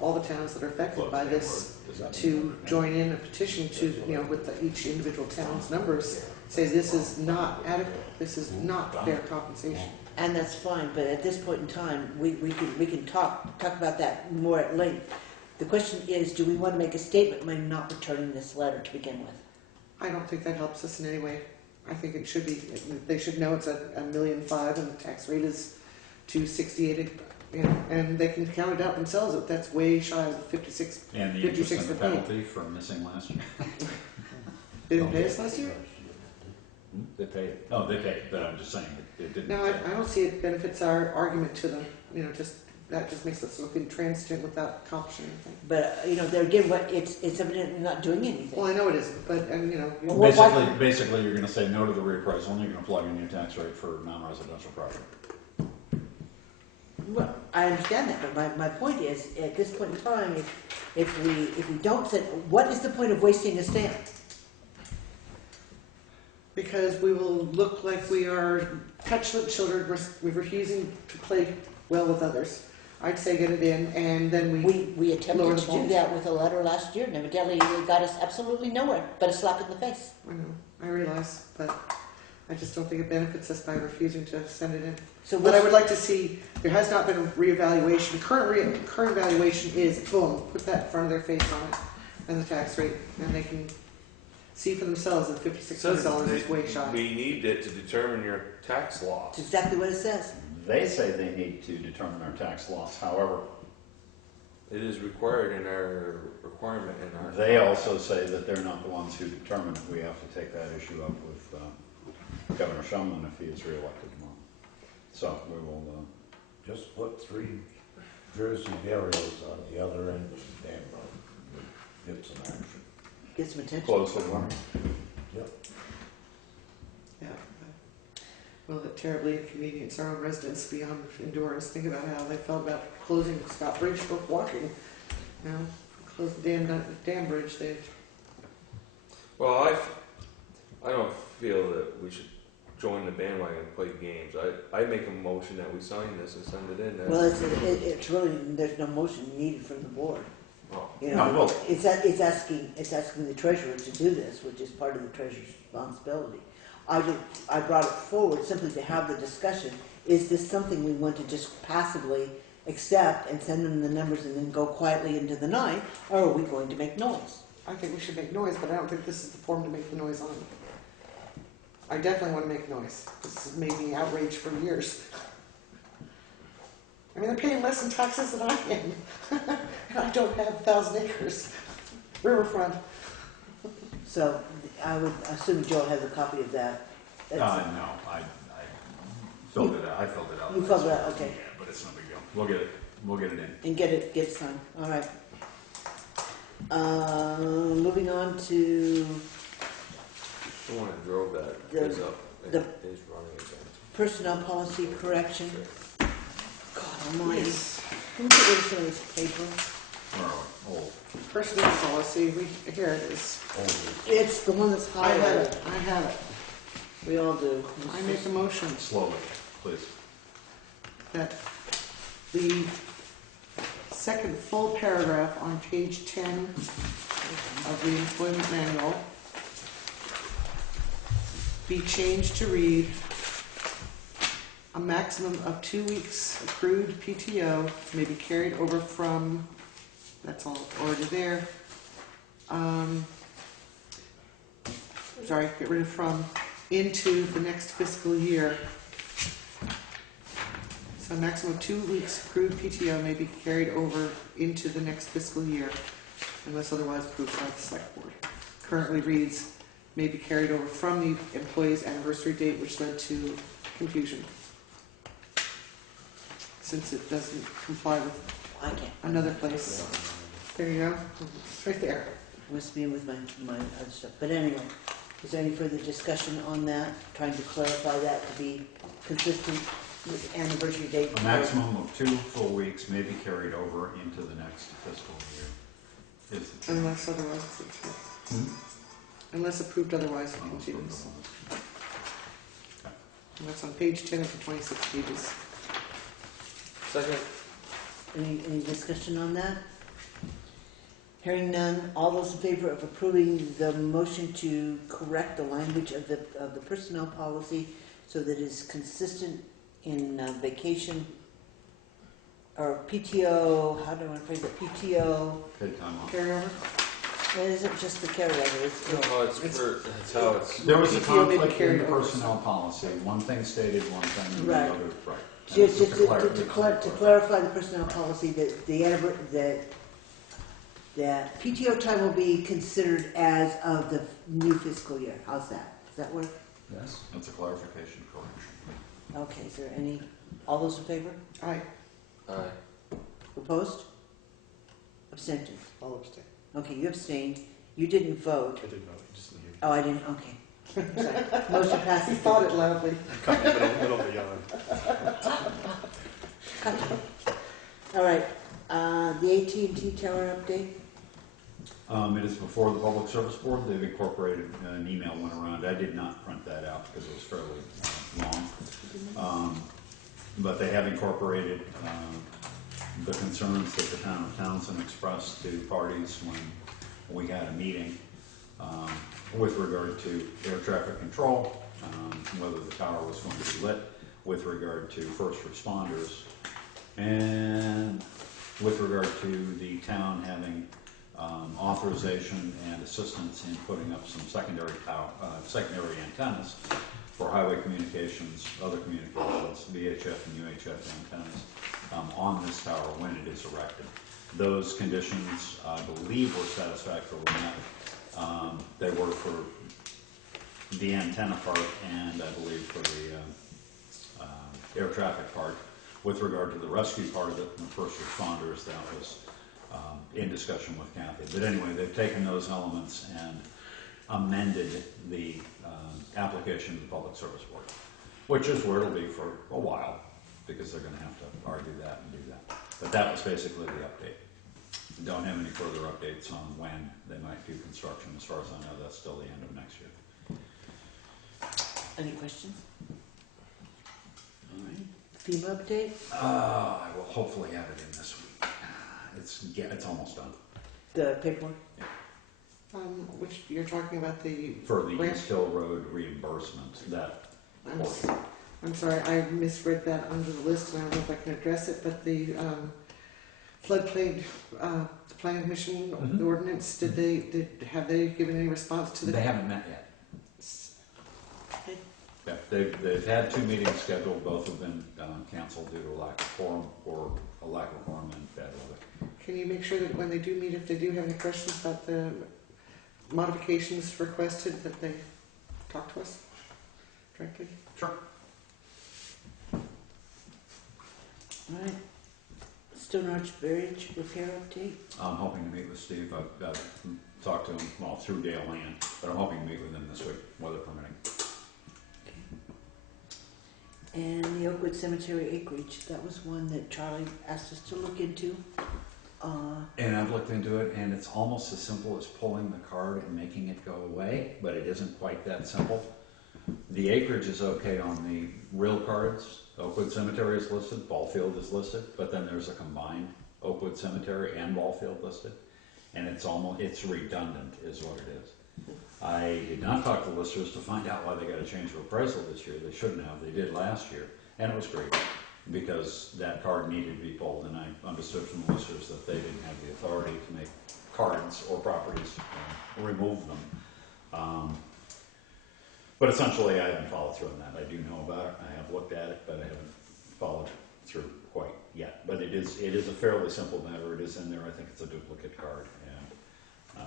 all the towns that are affected by this to join in a petition to, with each individual town's numbers, say this is not adequate, this is not fair compensation. And that's fine, but at this point in time, we can talk about that more at length. The question is, do we want to make a statement by not returning this letter to begin with? I don't think that helps us in any way. I think it should be, they should know it's $1.5 million and the tax rate is $268 you know, and they can count it out themselves if that's way shy of 56. And the interest 56 and the for me. penalty for missing last year. They didn't pay us last year? They paid it. Oh, they paid, but I'm just saying, it didn't. No, I don't see it benefits our argument to them, you know, that just makes us look intransigent without accomplishing anything. But, you know, they're again, what, it's evidently not doing anything. Well, I know it isn't, but, you know. Well, Basically, you're gonna say no to the reappraisal, and you're gonna plug in your tax rate for non-residential property. Well, I understand that, but my point is, at this point in time, if we don't set, what is the point of wasting a stamp? Because we will look like we are petulant children, we're refusing to play well with others. I'd say get it in, and then we We lower attempted the to do ball. that with a letter last year, and evidently it got us absolutely nowhere, but a slap in the face. I know, I realize, but I just don't think it benefits us by refusing to send it in. So But I would like to see, there has not been a reevaluation. Current evaluation is, boom, put that in front of their face on it, and the tax rate, and they can see for themselves that $5,600 is way shy. We need it to determine your tax That's loss. exactly what it says. They say they need to determine our tax loss, however, It is required in our requirement in our. they also say that they're not the ones who determine it. We have to take that issue up with Governor Shumlin if he is reelected tomorrow. So we will, Just put 3 Jersey burials on the other end of the dam road. Get some action. Get some attention. close the warrant. Yep. Yeah. Will it terribly inconvenience our own residents beyond endurance? Think about how they felt about closing Scott Bridge for walking. You know, close the dam bridge. Well, I don't feel that we should join the bandwagon and play games. I make a motion that we sign this and send it in. Well, it's really, there's no motion needed from the board. Oh. You No, know, well- it's asking the treasurer to do this, which is part of the treasurer's responsibility. I brought it forward simply to have the discussion. Is this something we want to just passively accept and send them the numbers and then go quietly into the night, or are we going to make noise? I think we should make noise, but I don't think this is the form to make the noise on. I definitely want to make noise. This has made me outraged for years. I mean, they're paying less in taxes than I am. And I don't have 1,000 acres. Riverfront. So I would assume Joe has a copy of that. No, I filled it out. I filled it out. You filled it out, okay. Yeah, but it's no big deal. We'll get it in. And get it signed, all right. Moving on to The one that drove that The- is up and the- is running again. personnel policy correction. God almighty. Can we get rid of some of this paper? Where are we? Old. Personnel policy, here it is. It's the one that's I have highlighted. it, I have it. We all do. I make a motion Slowly, please. that the second full paragraph on page 10 of the employment manual be changed to read, a maximum of 2 weeks accrued PTO may be carried over from, that's all already there. Sorry, get rid of from, into the next fiscal year. So a maximum of 2 weeks accrued PTO may be carried over into the next fiscal year unless otherwise approved by the select board. Currently reads, may be carried over from the employee's anniversary date, which led to confusion. Since it doesn't comply with I can't. another place. There you go, it's right there. Must be with my other stuff. But anyway, is there any further discussion on that? Trying to clarify that to be consistent with anniversary date. A maximum of 2 full weeks may be carried over into the next fiscal year. Is the Unless otherwise, unless approved otherwise, it continues. And that's on page 10 of the 26 pages. Second. Any discussion on that? Hearing none, all those in favor of approving the motion to correct the language of the personnel policy so that it is consistent in vacation or PTO, how do I want to phrase it, PTO, paid time off. Carryover? it isn't just the carryover, it's No, that's how it's. There was a PTO may be conflict in carried the over. personnel policy. One thing stated one thing, and the Right. other, right. Just Just to clarify the personnel policy, that that PTO time will be considered as of the new fiscal year. How's that? Does that work? Yes, that's a clarification, correct. Okay, is there any, all those in favor? Aye. Aye. Opposed? Abstentions? I'll abstain. Okay, you abstained. You didn't vote. I didn't know, just you. Oh, I didn't, okay. Sorry. Motion He passes. thought it loudly. Caught me middle of the yawn. All right, the AT&T tower update? It is before the Public Service Board. They've incorporated, an email went around. I did not print that out because it was fairly long. But they have incorporated the concerns that the town of Townsend expressed to parties when we had a meeting with regard to air traffic control, whether the tower was going to be lit, with regard to first responders, and with regard to the town having authorization and assistance in putting up some secondary antennas for highway communications, other communications, VHF and UHF antennas on this tower when it is erected. Those conditions, I believe, were satisfactorily met. They were for the antenna part and I believe for the air traffic part. With regard to the rescue part of it and the first responders, that was in discussion with Kathy. But anyway, they've taken those elements and amended the application to the Public Service Board, which is where it'll be for a while, because they're going to have to argue that and do that. But that was basically the update. Don't have any further updates on when they might do construction. As far as I know, that's still the end of next year. Any questions? All right. FEMA update? I will hopefully have it in this week. It's almost done. The paperwork? Which you're talking about the For the ramp? East Hill Road reimbursement, that I'm, portion. I'm sorry, I misread that under the list, and I don't know if I can address it, but the floodplain, the planning commission, Mhm. the ordinance, have they given any response to They the? haven't met yet. Okay. Yeah, they've had 2 meetings scheduled. Both have been canceled due to a lack of quorum or a lack of quorum and bad weather. Can you make sure that when they do meet, if they do have any questions about the modifications requested, that they talk to us directly? Sure. All right. Stone Arch Bridge repair update? I'm hoping to meet with Steve. I've talked to him, well, through Dale Land, but I'm hoping to meet with him this week, weather permitting. And the Oakwood Cemetery acreage, that was one that Charlie asked us to look into. And I've looked into it, and it's almost as simple as pulling the card and making it go away, but it isn't quite that simple. The acreage is okay on the real cards. Oakwood Cemetery is listed, Ballfield is listed, but then there's a combined Oakwood Cemetery and Ballfield listed, and it's redundant is what it is. I did not talk to the listers to find out why they got a change of appraisal this year. They shouldn't have. They did last year, and it was great because that card needed to be pulled, and I understood from the listers that they didn't have the authority to make cards or properties remove them. But essentially, I haven't followed through on that. I do know about it. I have looked at it, but I haven't followed through quite yet. But it is a fairly simple matter. It is in there. I think it's a duplicate card, and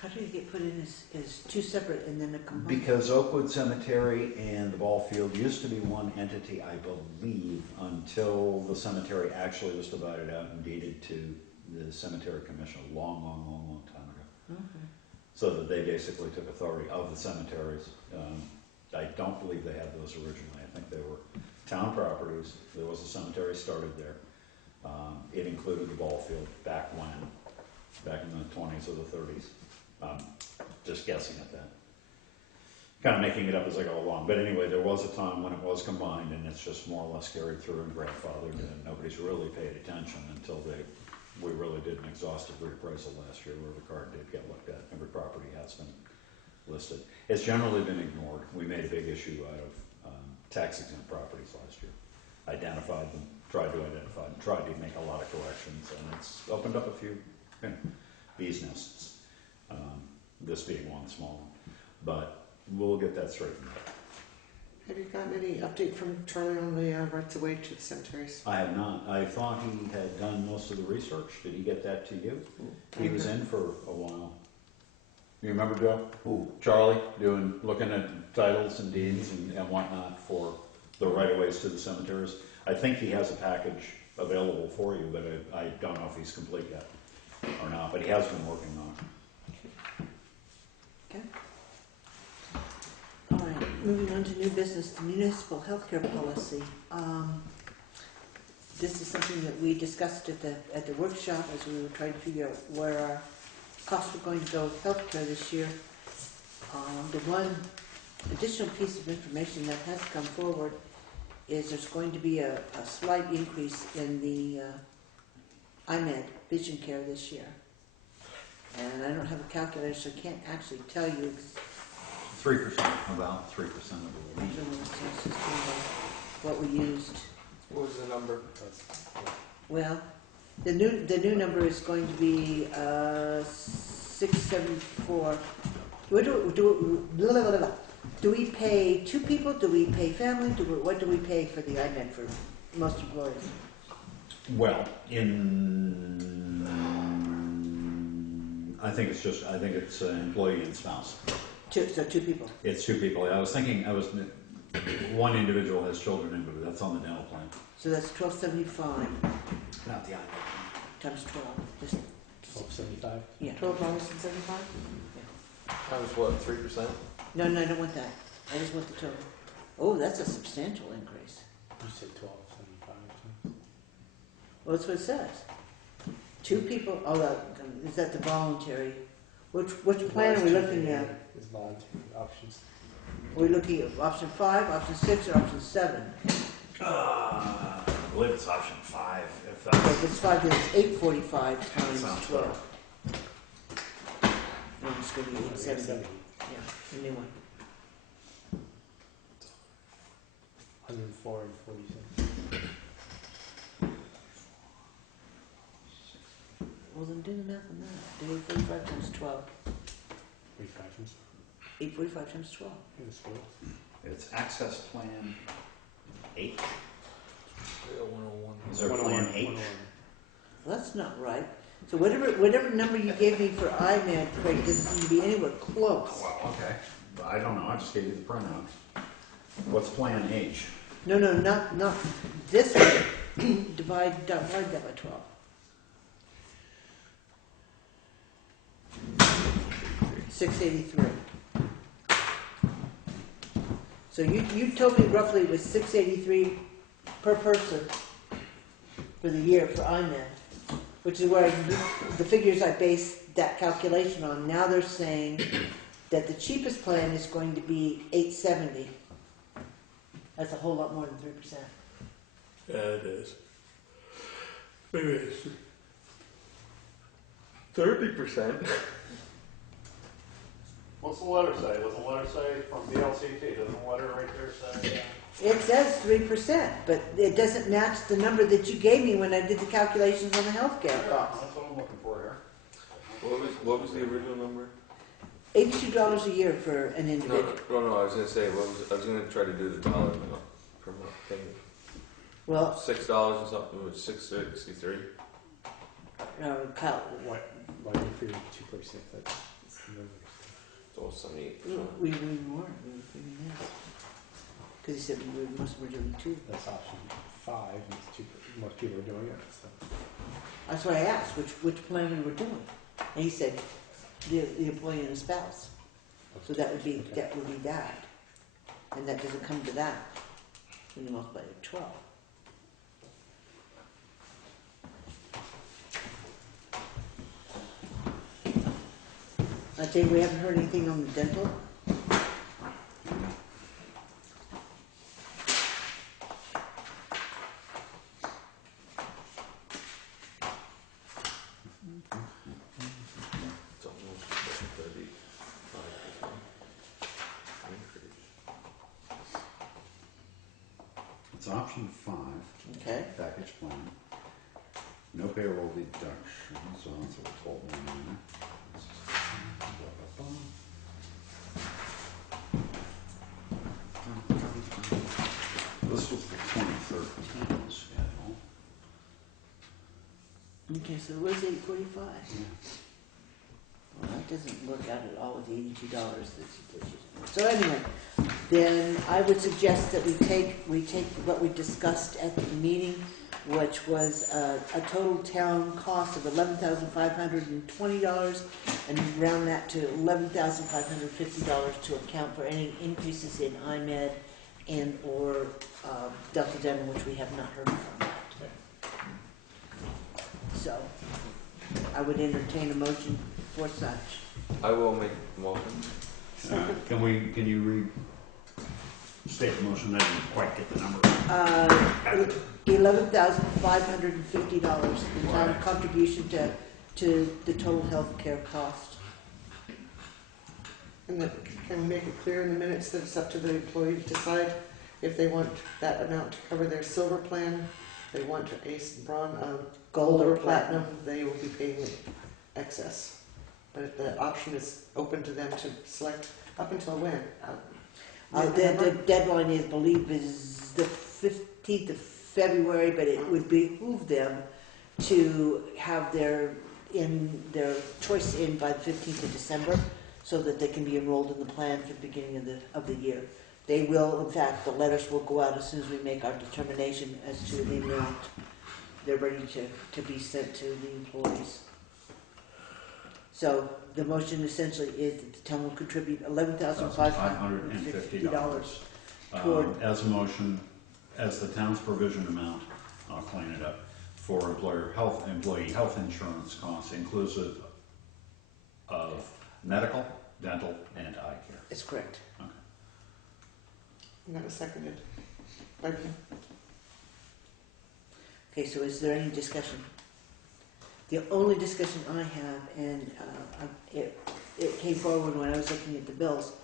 How did it get put in as 2 separate and then a combined? because Oakwood Cemetery and the ball field used to be one entity, I believe, until the cemetery actually was divided out and deeded to the Cemetery Commission a long time ago. Okay. So that they basically took authority of the cemeteries. I don't believe they had those originally. I think they were town properties. There was a cemetery started there. It included the ball field back in the 20s or the 30s. Just guessing at that. Kind of making it up as I go along. But anyway, there was a time when it was combined, and it's just more or less carried through and grandfathered, and nobody's really paid attention until we really did an exhaustive reappraisal last year where the card did get looked at. Every property has been listed. It's generally been ignored. We made a big issue out of tax exempt properties last year. Identified them, tried to identify them, tried to make a lot of corrections, and it's opened up a few bees' nests. This being one small one. But we'll get that straightened out. Have you gotten any update from Charlie on the rights of way to the cemeteries? I have not. I thought he had done most of the research. Did he get that to you? He was in for a while. You remember, Joe? Who? Charlie, looking at titles and deeds and whatnot for the right-of-ways to the cemeteries. I think he has a package available for you, but I don't know if he's complete yet or not, but he has been working on it. Okay. All right, moving on to new business, the municipal healthcare policy. This is something that we discussed at the workshop as we were trying to figure out where our costs were going to go with healthcare this year. The one additional piece of information that has come forward is there's going to be a slight increase in the IMED vision care this year. And I don't have a calculator, so I can't actually tell you 3%, about 3% of the region. what we used. What was the number? Well, the new number is going to be 674. Do we pay two people? Do we pay family? What do we pay for the IMED for most employees? Well, I think it's employee and spouse. So two people. It's two people. I was thinking, one individual has children in, but that's on the dental plan. So that's $12.75 Not the IMED. times 12. Just 12.75. yeah. $12.75? Times what, 3%? No, I don't want that. I just want the total. Oh, that's a substantial increase. You said 12.75. Well, that's what it says. Two people. Oh, is that the voluntary? Which plan are we looking at? Is voluntary options. Are we looking at option 5, option 6, or option 7? I believe it's option 5. If Okay, that's if it's 5, then it's $8.45 times Sounds 12. And it's going to be $8.70. Yeah, the new one. 104 and 40 cents. Well, then do the math on that. Do 8.45 times 12. 45 cents. 8.45 times 12. Yes, well. it's access plan H. Yeah, 101. Is there plan H? Well, that's not right. So whatever number you gave me for IMED, Craig, doesn't seem to be anywhere close. Well, okay. I don't know. I just gave you the printout. What's plan H? No, not this one. Divide that by 12. $683. So you told me roughly it was $683 per person for the year for IMED, which is where the figures I based that calculation on. Now they're saying that the cheapest plan is going to be $870. That's a whole lot more than 3%. Yeah, it is. Maybe it's 30%. What's the letter say? Doesn't the letter say from VLCT? Doesn't the letter right there say? It says 3%, but it doesn't match the number that you gave me when I did the calculations on the healthcare costs. That's what I'm looking for here. What was the original number? $82 a year for an No, individual. I was gonna say, I was gonna try to do the dollar amount per month payment. Well, $6 or something, it was $6.63. Kyle, Why do you figure 2%? That's the number. So 78%. we weren't. We were figuring that. Because he said most of them were doing 2. That's option 5. And it's 2. Most people are doing it. So. That's why I asked which plan we were doing. And he said the employee and the spouse. So that would be that. And that doesn't come to that when you multiply it by 12. I tell you, we haven't heard anything on the dental. It's almost 35% increase. It's option 5. Okay. Package plan. No payroll deduction, so that's what told me. Okay, so where's 845? Well, that doesn't work out at all with the $82 that you. So anyway, then I would suggest that we take what we discussed at the meeting, which was a total town cost of $11,520, and round that to $11,550 to account for any increases in IMED and or Delta Dental, which we have not heard from yet. So I would entertain a motion for such. I will make the motion. Can you restate the motion? I didn't quite get the number. $11,550, the town Right. contribution to the total health care cost. And then, can we make it clear in the minutes that it's up to the employee to decide if they want that amount to cover their silver plan, they want ace and bronze, gold or platinum, they will be paying excess. But the option is open to them to select up until when? The deadline is, believe, is the 15th of February, but it would behoove them to have their choice in by the 15th of December, so that they can be enrolled in the plan for the beginning of the year. They will, in fact, the letters will go out as soon as we make our determination as to the amount they're ready to be sent to the employees. So the motion essentially is that the town will contribute $11,550 toward. As a motion, as the town's provision amount, I'll clean it up, for employee health insurance costs inclusive of medical, dental, and eye care. That's correct. Okay. And that was seconded. Okay, so is there any discussion? The only discussion I have, and it came forward when I was looking at the bills,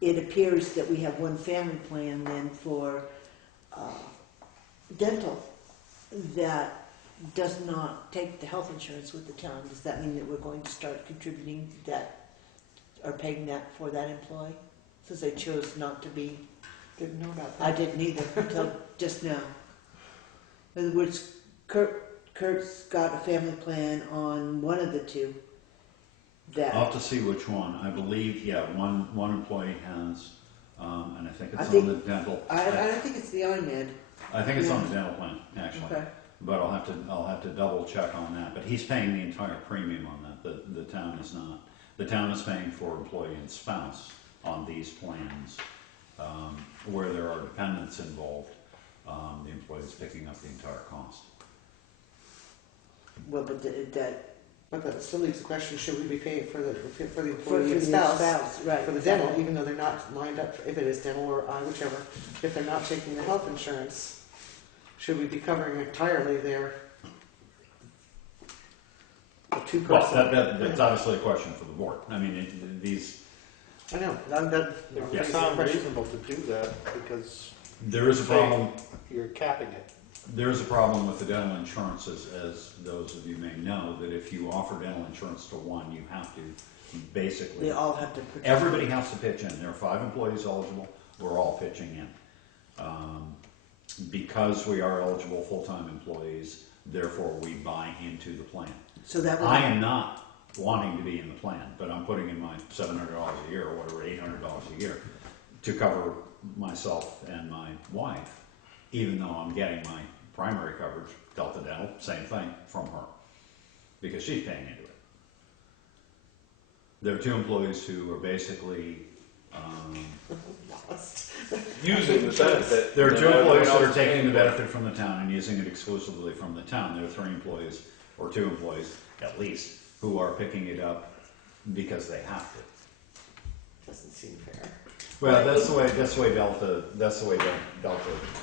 it appears that we have one family plan then for dental that does not take the health insurance with the town. Does that mean that we're going to start contributing that or paying that for that employee? Since they chose not to be. Didn't know about that. I didn't either until just now. In other words, Kurt's got a family plan on one of the two. That I'll have to see which one. I believe, one employee has, and I think it's I on the dental. I don't think it's the IMED. I think it's on the dental plan, actually. Okay. But I'll have to double check on that. But he's paying the entire premium on that. The town is not. The town is paying for employee and spouse on these plans. Where there are dependents involved, the employee is picking up the entire cost. Well, but But that still leaves the question, should we be paying for the for employee and the spouse? right? For the dental, even though they're not lined up, if it is dental or eye, whichever, if they're not taking the health insurance, should we be covering entirely their two Well, person? that's obviously a question for the board. I mean, these. I know, It sounds reasonable to do that because There is a problem. you're capping it. There is a problem with the dental insurance, as those of you may know, that if you offer dental insurance to one, you have to basically. They all have to. Everybody has to pitch in. There are 5 employees eligible. We're all pitching in. Because we are eligible full-time employees, therefore we buy into the plan. So that I am not wanting to be in the plan, but I'm putting in my $700 a year or whatever, $800 a year to cover myself and my wife, even though I'm getting my primary coverage, Delta Dental, same thing, from her, because she's paying into it. There are 2 employees who are basically Using the benefit. there are 2 and employees that everyone are else taking the paying for it. benefit from the town and using it exclusively from the town. There are 3 employees, or 2 employees at least, who are picking it up because they have to. Doesn't seem fair. Well, that's the way Delta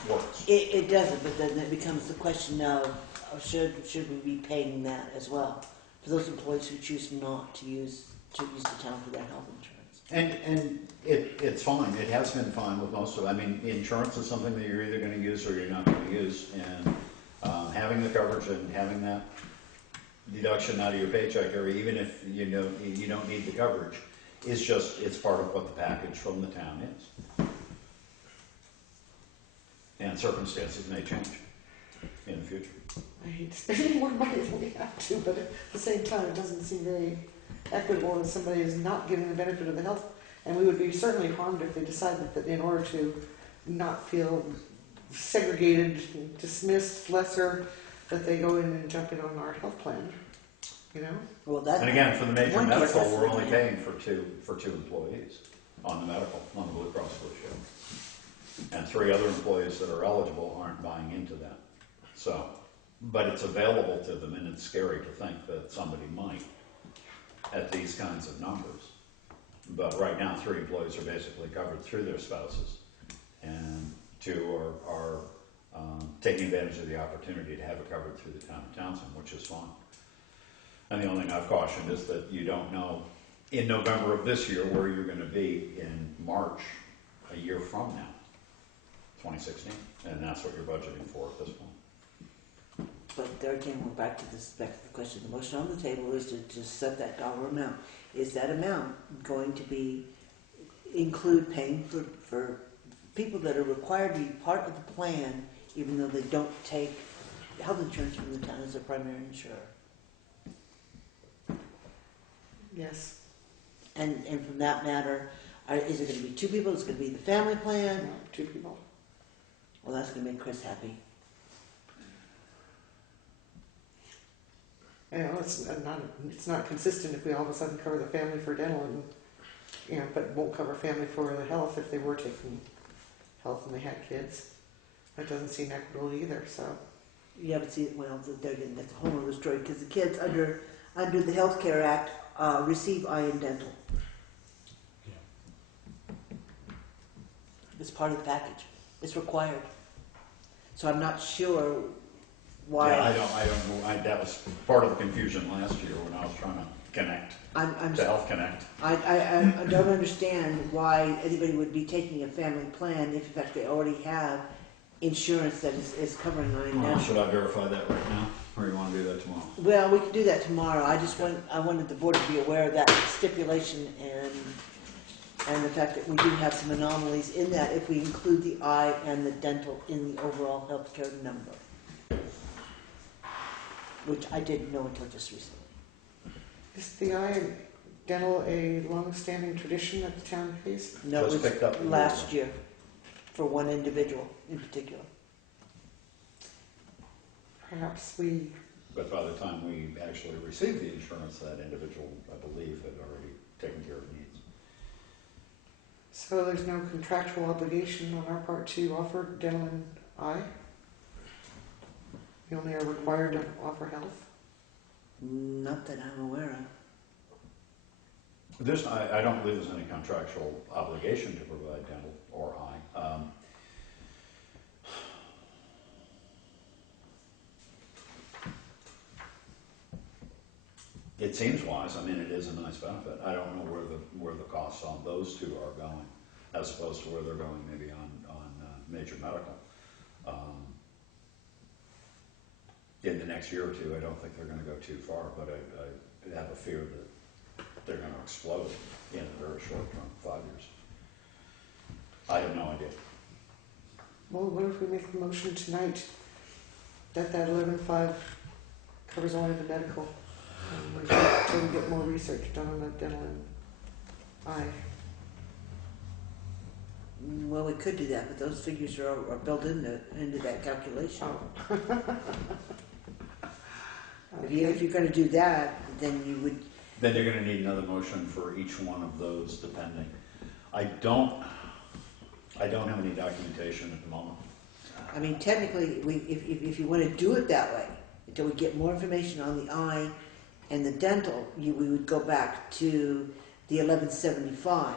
works. It doesn't, but then it becomes the question of should we be paying that as well for those employees who choose not to use the town for their health insurance. And it's fine. It has been fine with most of it. I mean, insurance is something that you're either going to use or you're not going to use, and having the coverage and having that deduction out of your paycheck, or even if you don't need the coverage, it's part of what the package from the town is. And circumstances may change. in the future. I hate spending more money than we have to, but at the same time, it doesn't seem very equitable if somebody is not getting the benefit of the health. And we would be certainly harmed if they decided that in order to not feel segregated, dismissed, lesser, that they go in and jump in on our health plan, you know? Well, that. And again, for the major one case, medical, that's we're the only thing. paying for two employees on the medical, on the Blue Cross Blue Shield. And 3 other employees that are eligible aren't buying into that. So, but it's available to them, and it's scary to think that somebody might at these kinds of numbers. But right now, 3 employees are basically covered through their spouses, and 2 are taking advantage of the opportunity to have it covered through the town of Townshend, which is fine. And the only thing I've cautioned is that you don't know in November of this year where you're going to be in March a year from now, 2016, and that's what you're budgeting for at this point. But there again, we're back to this, back to the question. The motion on the table is to just set that dollar amount. Is that amount going to be, include paying for people that are required to be part of the plan, even though they don't take health insurance from the town as their primary insurer? Yes. And from that matter, is it going to be 2 people? Is it going to be the family plan? No, 2 people. Well, that's going to make Chris happy. You know, it's not consistent if we all of a sudden cover the family for dental and, you know, but won't cover family for the health if they were taking health and they had kids. That doesn't seem equitable either, so. Yeah, but see, well, there again, that's a whole other story, because the kids under the Health Care Act receive eye and dental. It's part of the package. It's required. So I'm not sure why. Yeah, I don't know. That was part of the confusion last year when I was trying to connect to Health Connect. I don't understand why anybody would be taking a family plan if in fact they already have insurance that is covering eye and dental. Should I verify that right now, or you want to do that tomorrow? Well, we can do that tomorrow. I wanted the board to be aware of that stipulation and the fact that we do have some anomalies in that if we include the eye and the dental in the overall health care number, which I didn't know until just recently. Is the eye and dental a long-standing tradition that the town pays? No, it Just was picked up last year for one individual in particular. Perhaps we, But by the time we actually received the insurance, that individual, I believe, had already taken care of needs. so there's no contractual obligation on our part to offer dental and eye? We only are required to offer health? Not that I'm aware of. I don't believe there's any contractual obligation to provide dental or eye. It seems wise. I mean, it is a nice benefit. I don't know where the costs on those 2 are going, as opposed to where they're going maybe on major medical. In the next year or 2, I don't think they're going to go too far, but I have a fear that they're going to explode in a very short term, 5 years. I have no idea. Well, what if we make the motion tonight that 11.5 covers only the medical? And we try to get more research done on the dental and eye. Well, we could do that, but those figures are built into that calculation. Oh. If you're going to do that, then you would. Then you're going to need another motion for each one of those, depending. I don't have any documentation at the moment. I mean, technically, if you want to do it that way, until we get more information on the eye and the dental, we would go back to the 1175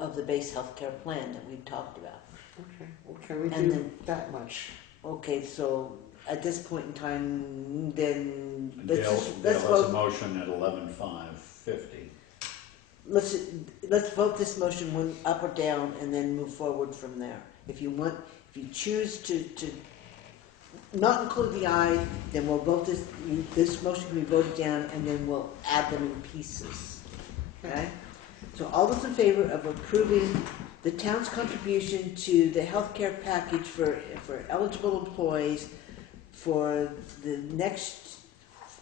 of the base health care plan that we've talked about. Okay, well, can we And do then- that much? Okay, so at this point in time, then Dale let's has a vote. motion at 11,550. Let's vote this motion one up or down, and then move forward from there. If you choose to not include the eye, then we'll vote this motion can be voted down, and then we'll add them in pieces. Okay? So all those in favor of approving the town's contribution to the healthcare package for eligible employees for the next,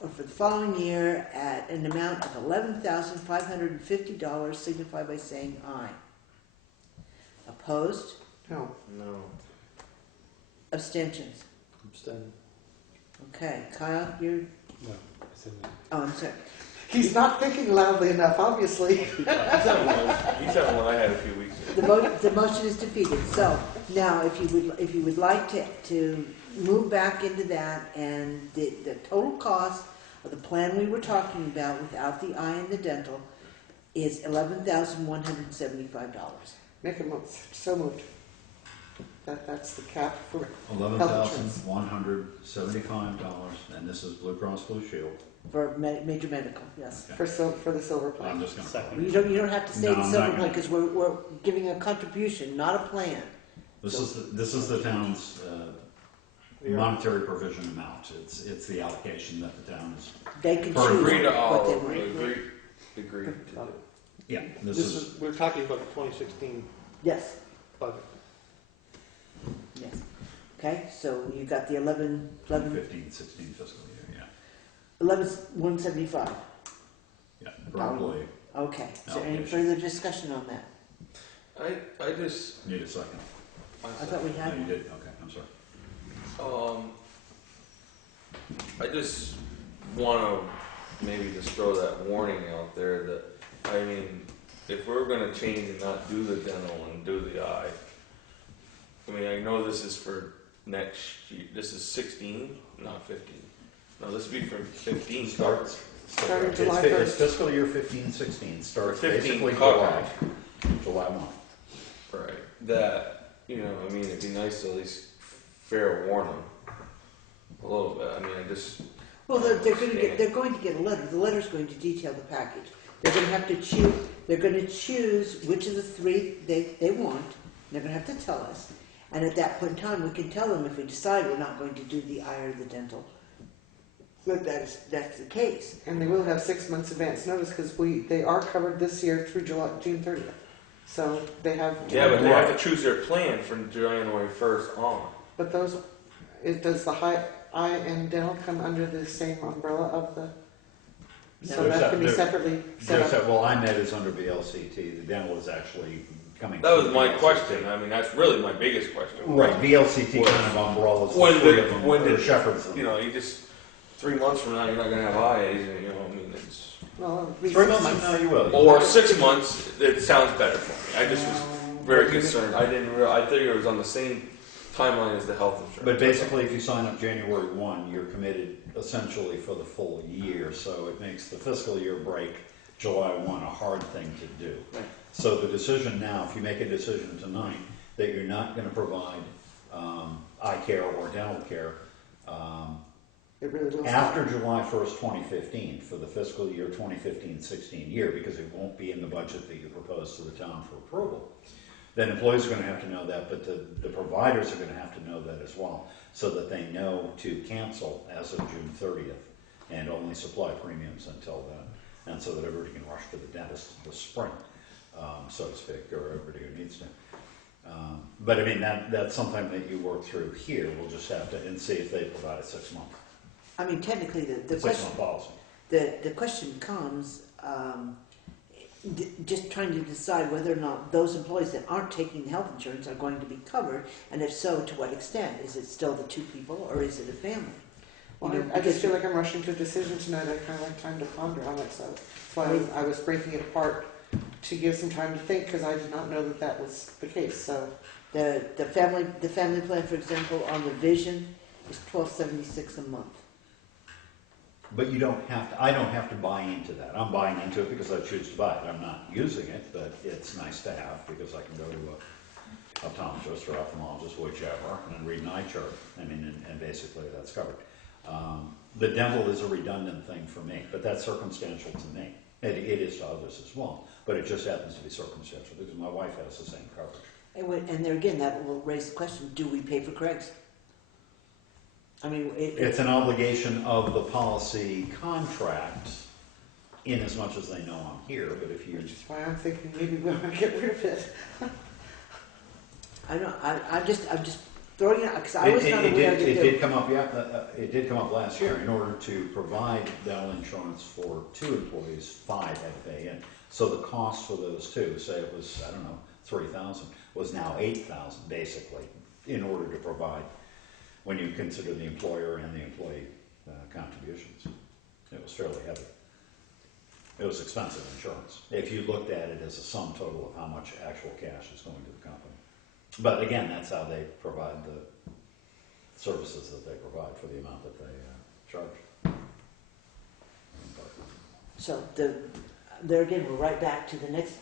or for the following year at an amount of $11,550, signify by saying aye. Opposed? No. No. Abstentions? Abstain. Okay, Kyle, you're, No. I said no. oh, I'm sorry. He's not thinking loudly enough, obviously. He's having one I had a few weeks ago. The motion is defeated. So now, if you would like to move back into that, and the total cost of the plan we were talking about without the eye and the dental is $11,175. Make a move. So moved. That's the cap for $11,175, and this is Blue Cross Blue Shield. For major medical, yes. Okay. for the silver I'm plan. just gonna. Second. You don't have to say No, the I'm silver not plan, gonna. because we're giving a contribution, not a plan. This is the town's monetary provision amount. It's the allocation that the town is. They can For choose Agree to what all, they agree want. to do. Yeah, This is, we're talking about the 2016 Yes, budget. yes. Okay, so you got the 11, 15, 16 fiscal year, yeah. 11,175. Yeah, per employee. Okay, is there any Allocation. further discussion on that? I just, Need a second. I thought we No, had you one. did, okay, I'm sorry. I just wanna maybe just throw that warning out there that, I mean, if we're gonna change and not do the dental and do the eye, I mean, I know this is for next year, this is 16, not 15. No, this would be for 15. Starts. Starting July It's 1st. fiscal year 15, 16, starts 15 basically coverage. July 1. Right. That, I mean, it'd be nice to at least fair warn them a little bit. I mean, I just. Well, they're going to get a letter. The letter's going to detail the package. They're going to have to choose. They're going to choose which of the three they want. They're going to have to tell us, and at that point in time, we can tell them if we decide we're not going to do the eye or the dental. But that's the case. And they will have 6 months advance notice because they are covered this year through June 30th. So they have. Yeah, but they have to choose their plan from January 1st on. But does the eye and dental come under the same umbrella of the? So No. that can be separately set up. Well, IMED is under VLCT, the dental is actually coming. That was through my VLCT. question. I mean, that's really my biggest question. Right, VLCT kind of umbrellas, When the three did- of them, when or did- shepherds them. You just 3 months from now, you're not gonna have eyes. I mean, it's. Well, it'll be 3 6 months from now you will. Or 6 months. It sounds better for me. I just was very concerned. I didn't. I figured it was on the same timeline as the health insurance. But basically, if you sign up January 1, you're committed essentially for the full year, so it makes the fiscal year break July 1 a hard thing to do. Right. So the decision now, if you make a decision tonight that you're not going to provide eye care or dental care It really will. after July 1st, 2015, for the fiscal year 2015-16 year, because it won't be in the budget that you propose to the town for approval, then employees are going to have to know that, but the providers are going to have to know that as well, so that they know to cancel as of June 30th and only supply premiums until then, and so that everybody can rush to the dentist this spring, so to speak, or everybody who needs to. But I mean, that's something that you work through here. We'll just have to, and see if they provide a 6 month. I mean, technically, the 6 question month policy. the question comes. Just trying to decide whether or not those employees that aren't taking health insurance are going to be covered, and if so, to what extent? Is it still the 2 people, or is it a family? Well, You know, I just because- feel like I'm rushing to a decision tonight. I kind of like time to ponder on it, so that's why I was breaking it apart to give some time to think because I did not know that was the case. So The family plan, for example, on the vision is $12.76 a month. But you don't have to, I don't have to buy into that. I'm buying into it because I choose to buy it. I'm not using it, but it's nice to have because I can go to a optometrist or ophthalmologist, whichever, and read an eye chart. I mean, and basically that's covered. The dental is a redundant thing for me, but that's circumstantial to me. It is to others as well, but it just happens to be circumstantial because my wife has the same coverage. And there again, that will raise the question, do we pay for Craig's? I mean, It's an obligation of the policy contract in as much as they know I'm here, but if you... which is why I'm thinking maybe we want to get rid of it. I'm just throwing it out, because I was not aware that It there. did come up, yeah, it did come up last year. In order to provide dental insurance for 2 employees, 5 had to pay in. So the cost for those 2, say it was, I don't know, 3,000, was now 8,000 basically, in order to provide, when you consider the employer and the employee contributions. It was fairly heavy. It was expensive insurance, if you looked at it as a sum total of how much actual cash is going to the company. But again, that's how they provide the services that they provide for the amount that they charge. So there again, we're right back to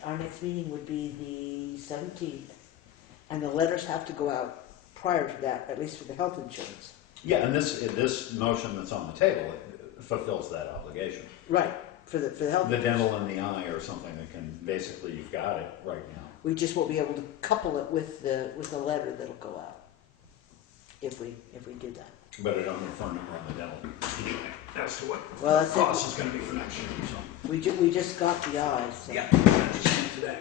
our next meeting would be the 17th. And the letters have to go out prior to that, at least for the health insurance. Yeah, and this motion that's on the table, it fulfills that obligation. Right, for the health. The dental and the eye or something that can, basically, you've got it right now. We just won't be able to couple it with the letter that'll go out. If we do that. But I don't know phone number on the dental as to what Well, that's the cost is going to be for next year. So. We just got the eyes. So. Yeah, that just came today.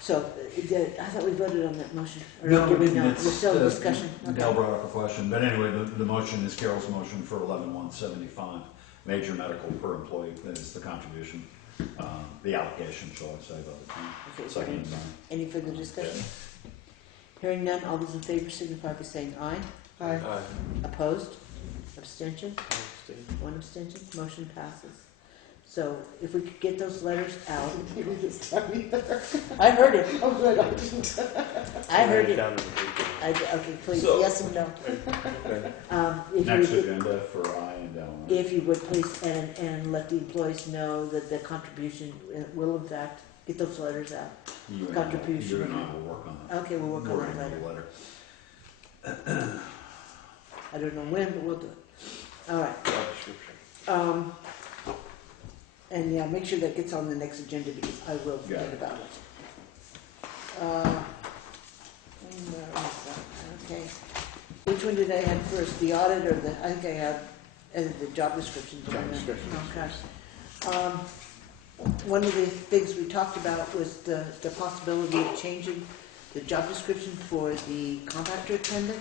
So, I thought we voted on that motion. Or No, did we not? it's, We're still in discussion. Dell brought up a question, but anyway, the motion is Carol's motion for 11,175, major medical per employee. That is the contribution, the allocation, shall I say, by the time. Okay, Second, any further discussion? Hearing none, all those in favor signify by saying aye. Aye. Opposed? Abstention? 1 abstention. Motion passes. So if we could get those letters out. You didn't this time either. I heard it. Oh, good, I didn't. I heard it. Down in the weekend. Okay, please, So- yes and no. If Next you would- agenda for I and Dell. If you would please, and let the employees know that the contribution will in fact get those letters out. Contribution. You and I will work on that. Okay, we'll work on that Wording later. of the letter. I don't know when, but we'll do it. All right. Job description. And yeah, make sure that gets on the next agenda because I will forget Yeah. about it. Where is that? Okay. Which one did I have first? The audit or I think I have the job description. Job description. Okay. One of the things we talked about was the possibility of changing the job description for the compactor attendant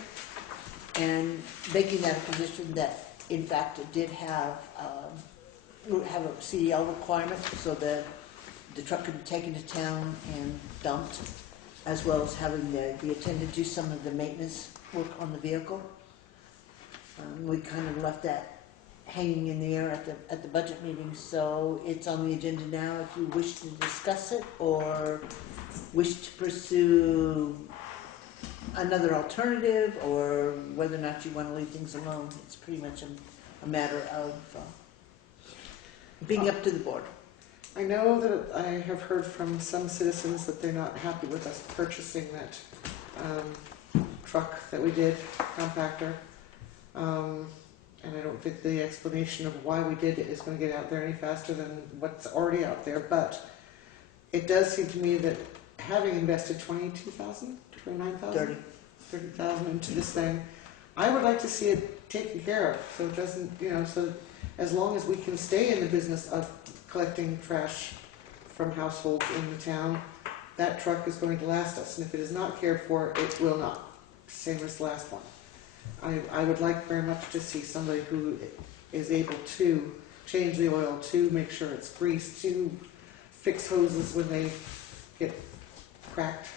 and making that a position that in fact it did have a CDL requirement so that the truck could be taken to town and dumped, as well as having the attendant do some of the maintenance work on the vehicle. We kind of left that hanging in the air at the budget meeting, so it's on the agenda now if you wish to discuss it or wish to pursue another alternative or whether or not you want to leave things alone. It's pretty much a matter of being up to the board. I know that I have heard from some citizens that they're not happy with us purchasing that truck that we did, compactor. And I don't think the explanation of why we did it is going to get out there any faster than what's already out there. But it does seem to me that having invested 22,000, 29,000, 30,000 into this thing, I would like to see it taken care of. So it doesn't, so as long as we can stay in the business of collecting trash from households in the town, that truck is going to last us. And if it is not cared for, it will not. Same as the last one. I would like very much to see somebody who is able to change the oil, to make sure it's greased, to fix hoses when they get cracked,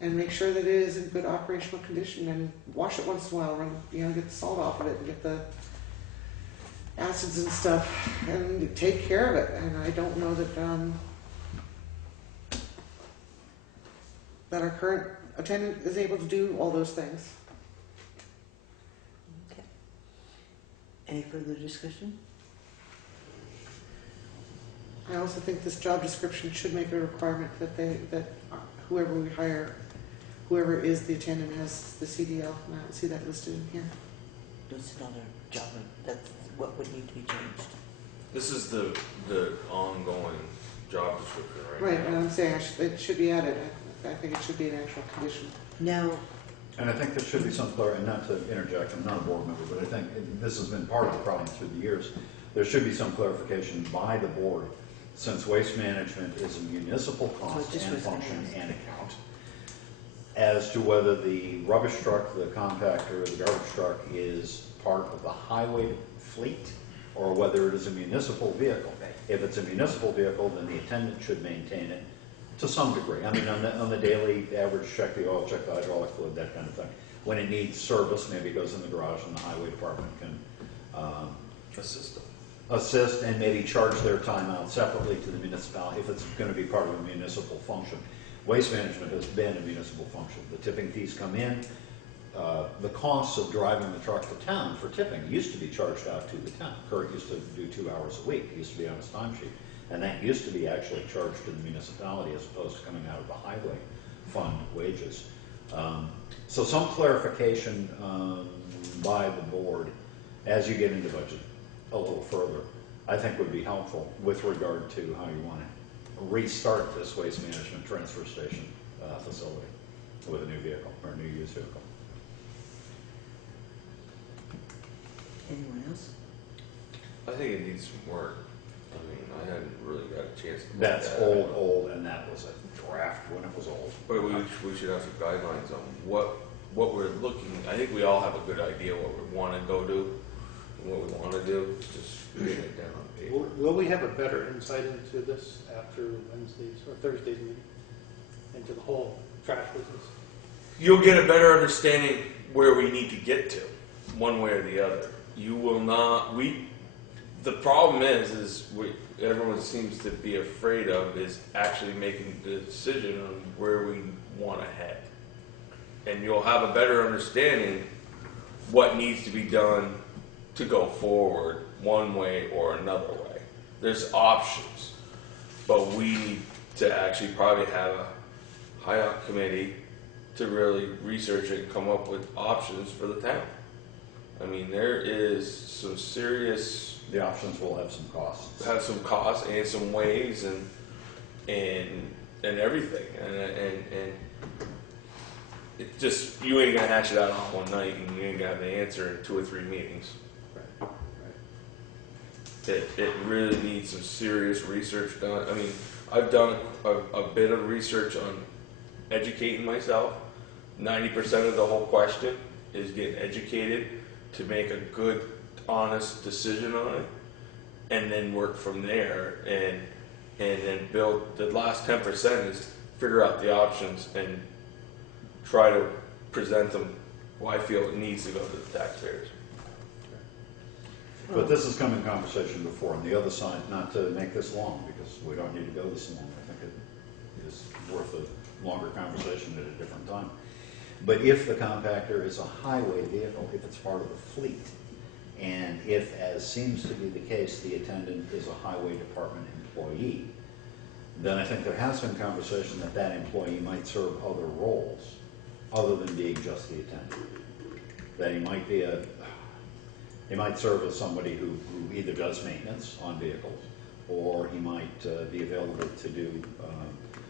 and make sure that it is in good operational condition, and wash it once in a while, get the salt off of it, and get the acids and stuff, and take care of it. And I don't know that our current attendant is able to do all those things. Okay. Any further discussion? I also think this job description should make a requirement that whoever we hire, whoever is the attendant, has the CDL. And I don't see that listed in here. That's another job. That's what would need to be changed. This is the ongoing job description, right? Right, and I'm saying it should be added. I think it should be an actual condition. Now, And I think there should be some clarity, not to interject, I'm not a board member, but I think this has been part of the problem through the years. There should be some clarification by the board, since waste management is a municipal cost just and was- function and account. as to whether the rubbish truck, the compactor, the garbage truck is part of the highway fleet or whether it is a municipal vehicle. If it's a municipal vehicle, then the attendant should maintain it to some degree. I mean, on the daily average, check the oil, check the hydraulic fluid, that kind of thing. When it needs service, maybe it goes in the garage and the highway department can assist and maybe charge their time out separately to the municipality if it's going to be part of a municipal function. Waste management has been a municipal function. The tipping fees come in. The costs of driving the truck to town for tipping used to be charged out to the town. Kurt used to do 2 hours a week. It used to be on his time sheet. And that used to be actually charged to the municipality as opposed to coming out of the highway fund wages. So some clarification by the board as you get into budget a little further, I think would be helpful with regard to how you want to restart this waste management transfer station facility with a new vehicle or a new used vehicle. Anyone else? I think it needs some work. I mean, I hadn't really got a chance to look That's at it. old, and that was a draft when it was old. But we should have some guidelines on what we're looking. I think we all have a good idea what we want to go do and what we want to do. Just putting it down on paper. Will we have a better insight into this after Wednesday's or Thursday's meeting? Into the whole trash business? You'll get a better understanding where we need to get to, one way or the other. You will not. The problem is everyone seems to be afraid of is actually making the decision on where we want to head. And you'll have a better understanding what needs to be done to go forward one way or another way. There's options, but we need to actually probably have a high-up committee to really research it and come up with options for the town. I mean, there is some serious. The options will have some costs. Have some costs and some ways and everything and it just you ain't gonna hash it out on one night and you ain't gonna have the answer in 2 or 3 meetings. Right. It really needs some serious research done. I mean, I've done a bit of research on educating myself. 90% of the whole question is getting educated to make a good, honest decision on it, and then work from there, and then build. The last 10% is figure out the options and try to present them. Why I feel it needs to go to the taxpayers. But this has come in conversation before, on the other side, not to make this long, because we don't need to go this long. I think it is worth a longer conversation at a different time. But if the compactor is a highway vehicle, if it's part of the fleet, and if, as seems to be the case, the attendant is a highway department employee, then I think there has been conversation that that employee might serve other roles other than being just the attendant. That he might serve as somebody who either does maintenance on vehicles, or he might be available to do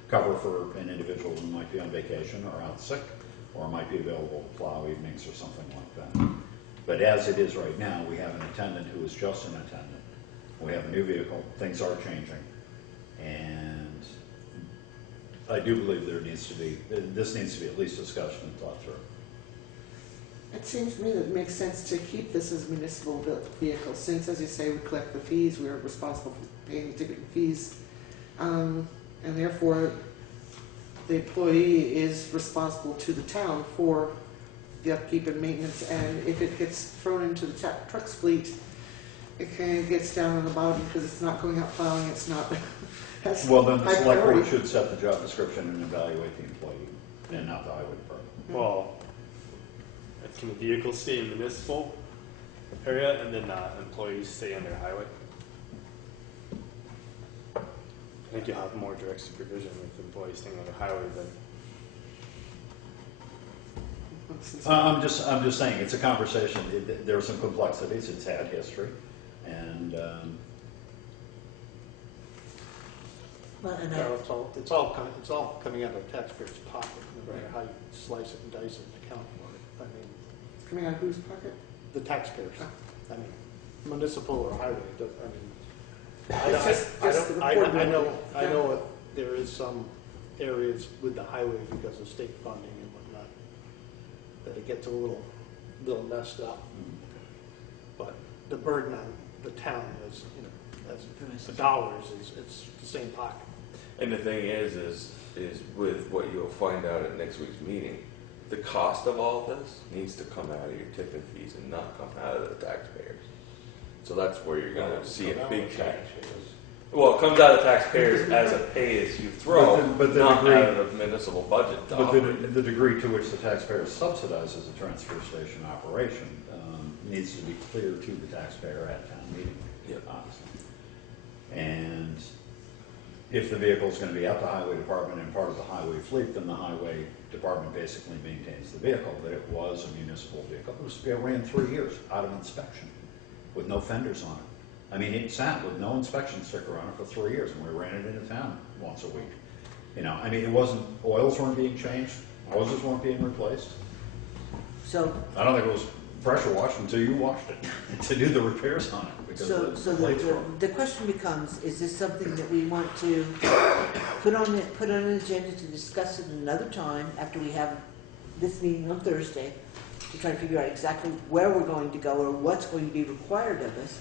cover for an individual who might be on vacation or out sick, or might be available to plow evenings or something like that. But as it is right now, we have an attendant who is just an attendant. We have a new vehicle, things are changing, and I do believe this needs to be at least discussed and thought through. It seems to me that it makes sense to keep this as a municipal vehicle, since, as you say, we collect the fees, we are responsible for paying the ticket fees, and therefore the employee is responsible to the town for the upkeep and maintenance, and if it gets thrown into the trucks fleet, it kind of gets down on the bottom because it's not going out plowing, it's not. Well, then the high select board priority. should set the job description and evaluate the employee, and not the highway department. Well, can the vehicles stay in municipal area and then employees stay on their highway? I think you'll have more direct supervision with employees staying on the highway than. I'm just saying, it's a conversation. There are some complexities. It's had history, and Well, and Well, it's all coming out of the taxpayer's pocket, no matter how you slice it and dice it and account for it. I mean, It's coming out of whose pocket? the taxpayers. I mean, municipal or highway. It doesn't, I mean, It's just the I reporting. know there is some areas with the highway because of state funding and whatnot, that it gets a little messed up. But the burden on the town is, as the dollars it's the same pocket. And the thing is with what you'll find out at next week's meeting, the cost of all this needs to come out of your tipping fees and not come out of the taxpayers. So that's where you're going to see a big change. Well, it comes out of taxpayers as a pay-as-you-throw, But the not degree- out of the municipal budget. to But operate the degree to which the taxpayer subsidizes the transfer station operation needs to be clear to the taxpayer at town meeting, Yeah. obviously. And if the vehicle is going to be at the highway department and part of the highway fleet, then the highway department basically maintains the vehicle. That it was a municipal vehicle. It ran 3 years out of inspection with no fenders on it. I mean, it sat with no inspection sticker on it for 3 years, and we ran it into town once a week. I mean, it wasn't, oils weren't being changed, hoses weren't being replaced. So, I don't think it was pressure washed until you washed it to do the repairs on it, because the plates were. the question becomes, is this something that we want to put on an agenda to discuss it another time after we have this meeting on Thursday, to try to figure out exactly where we're going to go or what's going to be required of us?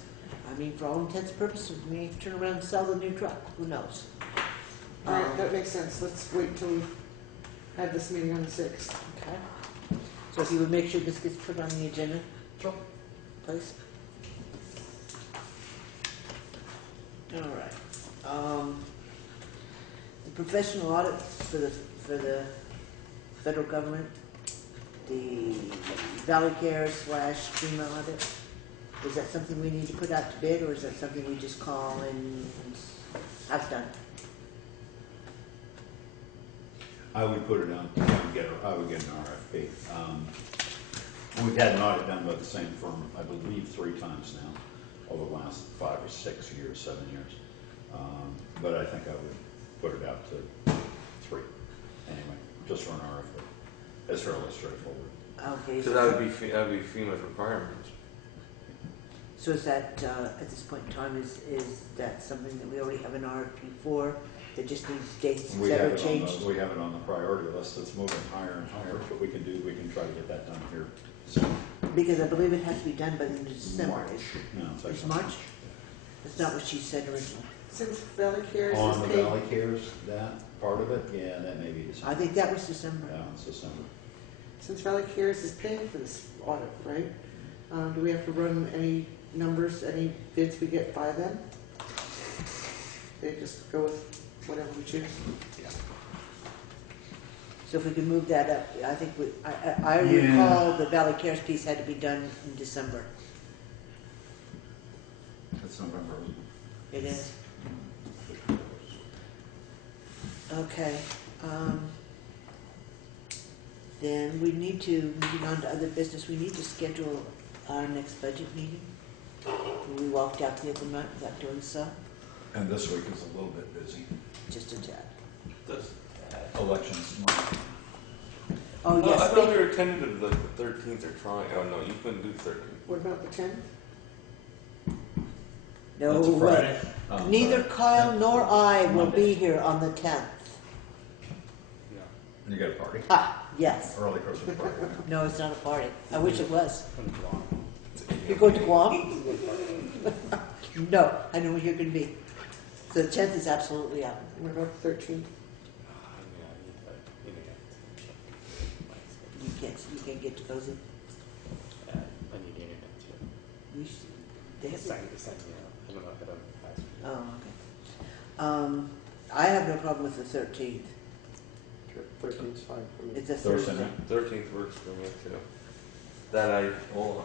I mean, for all intents and purposes, we may turn around and sell the new truck. Who knows? All right, that makes sense. Let's wait till we have this meeting on the 6th. Okay. So if you would make sure this gets put on the agenda, Sure. please. All right. The professional audit for the federal government, the Valley Care / FEMA audit. Is that something we need to put out to bid, or is that something we just call and have done? I would put it on, I would get an RFP. We've had an audit done by the same firm, I believe, 3 times now, over the last 5 or 6 years, 7 years. But I think I would put it out to 3, anyway, just for an RFP. It's fairly straightforward. Okay. So that would be FEMA's requirements. So is that, at this point in time, is that something that we already have an RFP for, that just needs dates, We et have cetera, it on changed? we have it on the priority list. It's moving higher and higher. What we can try to get that done here soon. Because I believe it has to be done by the end of December. March. No, it's It's actually March? That's not what she said originally. Since Valley Cares On is the paid, Valley Cares, that part of it, yeah, that may be December. I think that was December. Yeah, it's December. since Valley Cares is paying for this audit, right? Do we have to run any numbers, any bids we get by them? They just go with whatever we choose. So if we can move that up, I think I Yeah. recall the Valley Cares piece had to be done in December. It's November. It is. Okay. Then we need to, moving on to other business, we need to schedule our next budget meeting. We walked out the other night without doing so, And this week is a little bit busy. just a tad. Elections month. Oh, I yes. thought we were tentative the 13th or trying. Oh no, you couldn't do the 13th. What about the 10th? No, That's a Friday. neither Kyle nor I will be here on the 10th. You got a party? Ah, yes. Early Christmas party. No, it's not a party. I wish it was. You're going to Guam? No, I know where you're going to be. So the 10th is absolutely out. What about the 13th? You can't get to Cozy. I need internet too. You should, they have, Second, I don't know if I don't. oh, okay. I have no problem with the 13th. 13's fine for me. It's a Thursday Thursday. night. 13th works for me too. Hold on.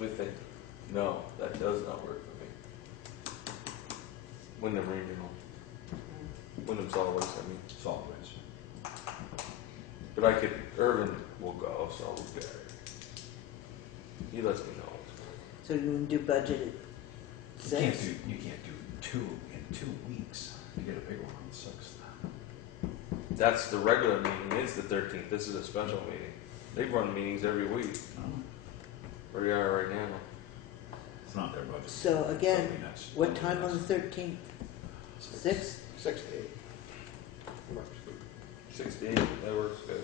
Let me think. No, that does not work for me. Wyndham Regional. Wyndham Solid Waste, I mean. Solid waste. But I could, Irvin will go, so we'll get it. He lets me know. So you can do budget at 6? You can't do 2 in 2 weeks. You get a big one on the 6th. That's the regular meeting, it's the 13th. This is a special meeting. They run meetings every week. No, Where we are right now. it's not their budget. So again, It'll be next- what time on the 13th? 6? 6 to 8. Mark's good. 68, that works good.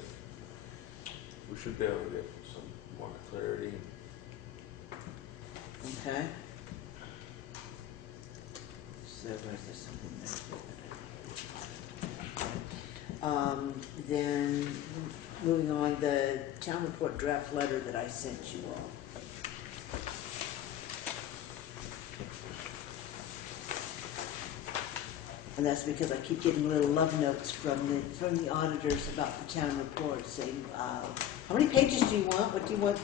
We should be able to get some more clarity. Okay. So where's this one? Then moving on, the town report draft letter that I sent you all. And that's because I keep getting little love notes from the auditors about the town report saying, how many pages do you want? What do you want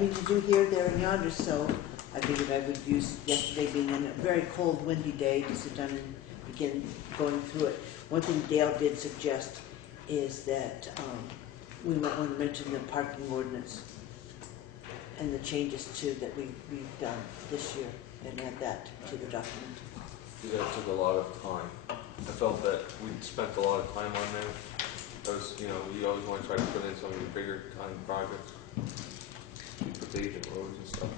me to do here, there, and yonder? So I figured I would use yesterday being a very cold, windy day to sit down and begin going through it. One thing Dale did suggest is that we might want to mention the parking ordinance and the changes that we've done this year and add that to the document. That took a lot of time. I felt that we'd spent a lot of time on there. That was, you always want to try to put in some of your bigger time projects, the paving roads and stuff.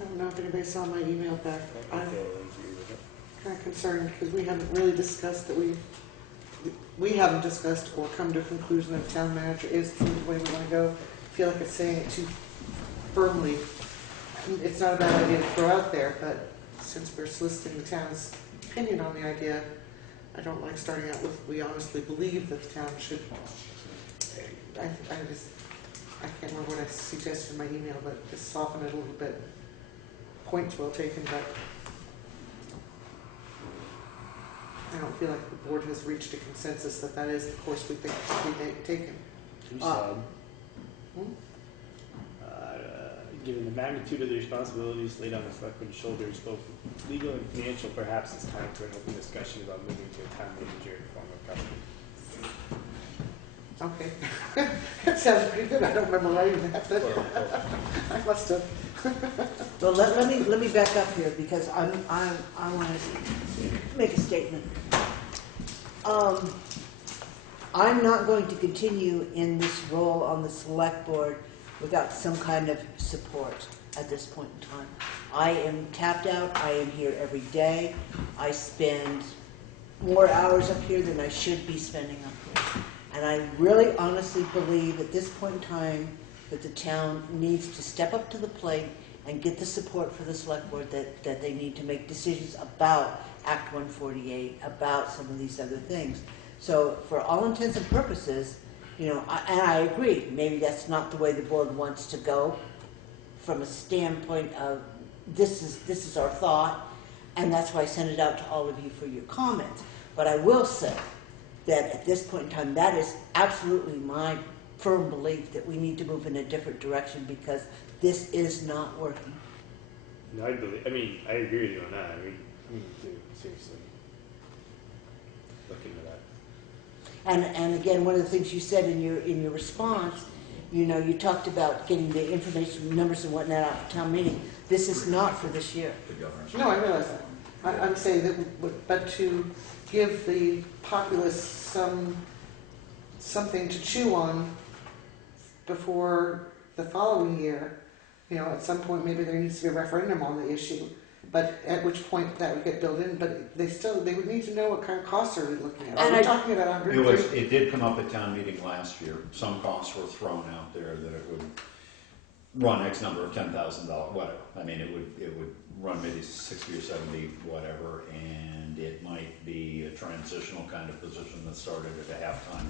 I don't know if anybody saw my email back. I'm Okay, Lindsay, with it. kind of concerned because we haven't really discussed that we haven't discussed or come to a conclusion that town manager is the way we want to go. I feel like it's saying it too firmly. It's not a bad idea to throw out there, but since we're soliciting the town's opinion on the idea, I don't like starting out with, we honestly believe that the town should, I can't remember what I suggested in my email, but just soften it a little bit. Points well taken, but I don't feel like the board has reached a consensus that that is the course we think should be taken. You said, Hmm? given the magnitude of the responsibilities laid on the selectmen's shoulders, both legal and financial, perhaps it's time for an open discussion about moving to a town manager form of government. Okay. That sounds pretty good. I don't remember writing that, but I must have. Well, let me back up here because I want to make a statement. I'm not going to continue in this role on the select board without some kind of support at this point in time. I am tapped out. I am here every day. I spend more hours up here than I should be spending up here. And I really honestly believe at this point in time that the town needs to step up to the plate and get the support for the select board that they need to make decisions about Act 148, about some of these other things. So for all intents and purposes, and I agree, maybe that's not the way the board wants to go from a standpoint of this is our thought, and that's why I sent it out to all of you for your comments. But I will say that at this point in time, that is absolutely my firm belief that we need to move in a different direction because this is not working. No, I agree with you on that. We need to seriously look into that. And again, one of the things you said in your response, you talked about getting the information, numbers and whatnot out for town meeting. This is not for this year. No, I realize that. I'm saying that, but to give the populace something to chew on before the following year, at some point maybe there needs to be a referendum on the issue, but at which point that would get built in, but they would need to know what kind of costs are we looking at. Are we talking about 100? It did come up at town meeting last year. Some costs were thrown out there that it would run X number of $10,000, whatever. It would run maybe 60 or 70, whatever, and it might be a transitional kind of position that started at a halftime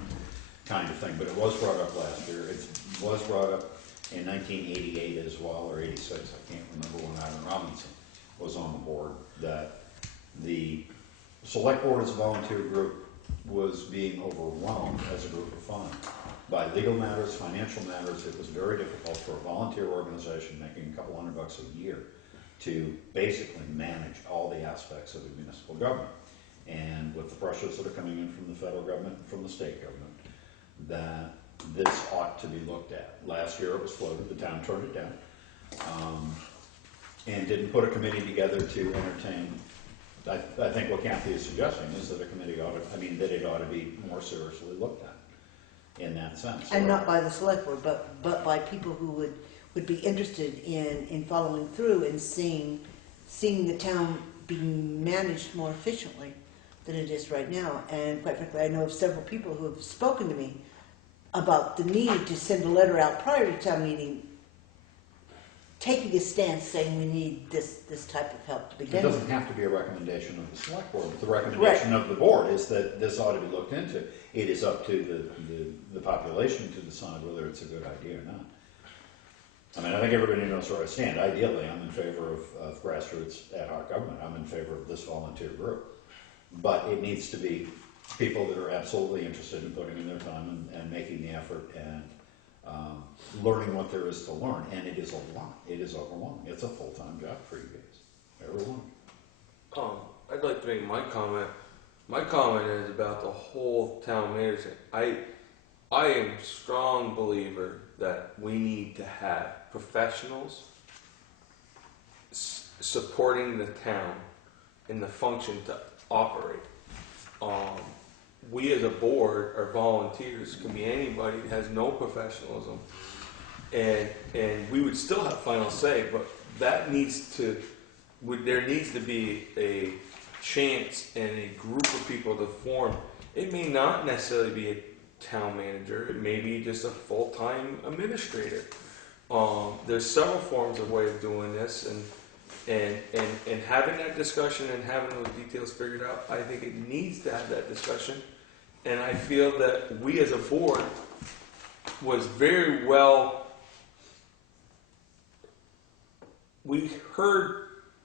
kind of thing. But it was brought up last year. It was brought up in 1988 as well, or 86. I can't remember when Ivan Robinson was on the board, that the select board as a volunteer group was being overwhelmed as a group of fun by legal matters, financial matters. It was very difficult for a volunteer organization making a couple $100 a year to basically manage all the aspects of the municipal government. And with the pressures that are coming in from the federal government and from the state government, that this ought to be looked at. Last year it was floated, the town turned it down, and didn't put a committee together to entertain. I think what Kathy is suggesting is that a committee that it ought to be more seriously looked at in that sense. And not by the select board, but by people who would be interested in following through and seeing the town being managed more efficiently than it is right now. And quite frankly, I know of several people who have spoken to me about the need to send a letter out prior to town meeting, taking a stance saying we need this type of help to It begin with. doesn't have to be a recommendation of the select board, but the recommendation of the board is that this ought to be looked into. It is up to the population to decide whether it's a good idea or not. I mean, I think everybody knows where I stand. Ideally, I'm in favor of grassroots ad hoc government. I'm in favor of this volunteer group. But it needs to be people that are absolutely interested in putting in their time and making the effort and learning what there is to learn. And it is a lot. It is overwhelming. It's a full-time job for you guys. Everyone. I'd like to make my comment. My comment is about the whole town manager. I am a strong believer that we need to have professionals supporting the town in the function to operate. We as a board or volunteers can be anybody that has no professionalism, and we would still have final say, but that needs to, there needs to be a chance and a group of people to form. It may not necessarily be a town manager, it may be just a full-time administrator. There's several forms of way of doing this, and having that discussion and having those details figured out, I think it needs to have that discussion. And I feel that we as a board was very well, we heard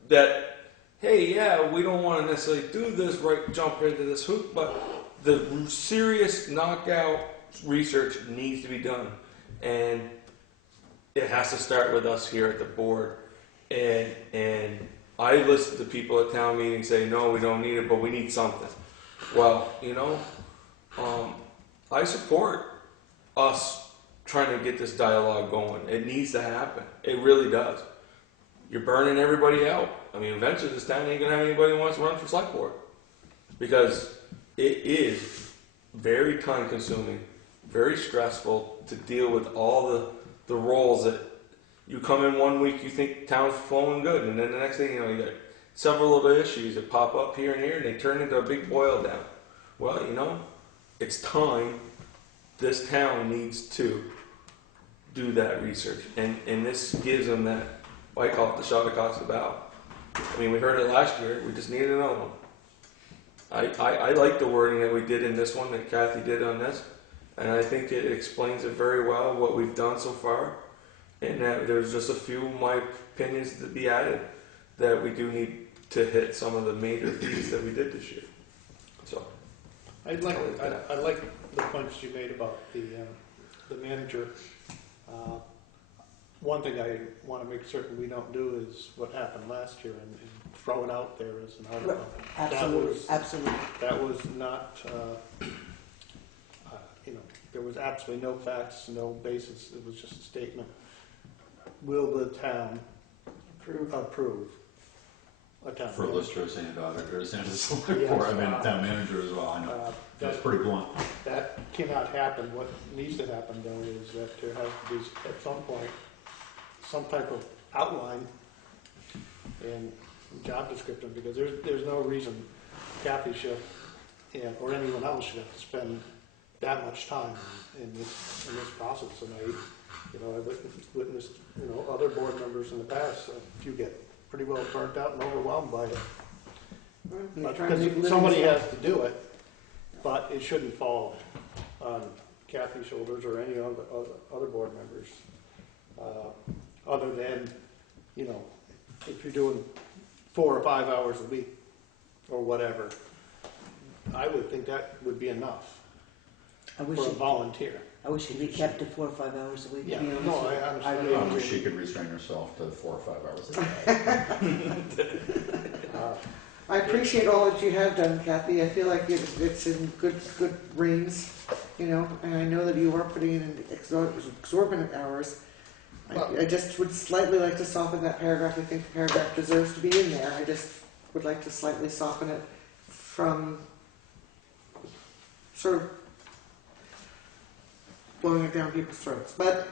that, hey, yeah, we don't want to necessarily do this, right, jump into this hoop, but the serious knockout research needs to be done. And it has to start with us here at the board. And I listen to people at town meetings say, no, we don't need it, but we need something. Well, you know, I support us trying to get this dialogue going. It needs to happen. It really does. You're burning everybody out. I mean, eventually this town ain't gonna have anybody who wants to run for select board, because it is very time consuming, very stressful to deal with all the roles that you come in one week, you think town's flowing good, and then the next thing you know, you got several little issues that pop up here and here, and they turn into a big boil down. Well, you know, it's time. This town needs to do that research, and this gives them that, I call it the shot across the bow. I mean, we heard it last year, we just needed another one. I like the wording that we did in this one, that Kathy did on this, and I think it explains it very well, what we've done so far, and that there's just a few of my opinions to be added, that we do need to hit some of the major fees that we did this year. So, I like the points you made about the manager. One thing I want to make certain we don't do is what happened last year and throw it out there as an article. Absolutely, absolutely. That was not, you know, there was absolutely no facts, no basis. It was just a statement. Will the town approve a town For manager? listers and auditors and a select board, I mean, town manager as well, I know. That's pretty blunt. That cannot happen. What needs to happen, though, is that there has to be, at some point, some type of outline and job description, because there's no reason Kathy should, or anyone else should have to spend that much time in this process. And I've witnessed, other board members in the past, a few get pretty well burnt out and overwhelmed by it. Because somebody has to do it, but it shouldn't fall on Kathy's shoulders or any other board members. Other than, if you're doing 4 or 5 hours a week or whatever, I would think that would be enough for a volunteer. I wish it'd be kept to 4 or 5 hours a week, Yeah, to be honest. no, I understand. I wish she could restrain herself to 4 or 5 hours a day. I appreciate all that you have done, Kathy. I feel like it's in good reins, and I know that you are putting in exorbitant hours. I just would slightly like to soften that paragraph. I think the paragraph deserves to be in there. I just would like to slightly soften it from sort of blowing it down people's throats. But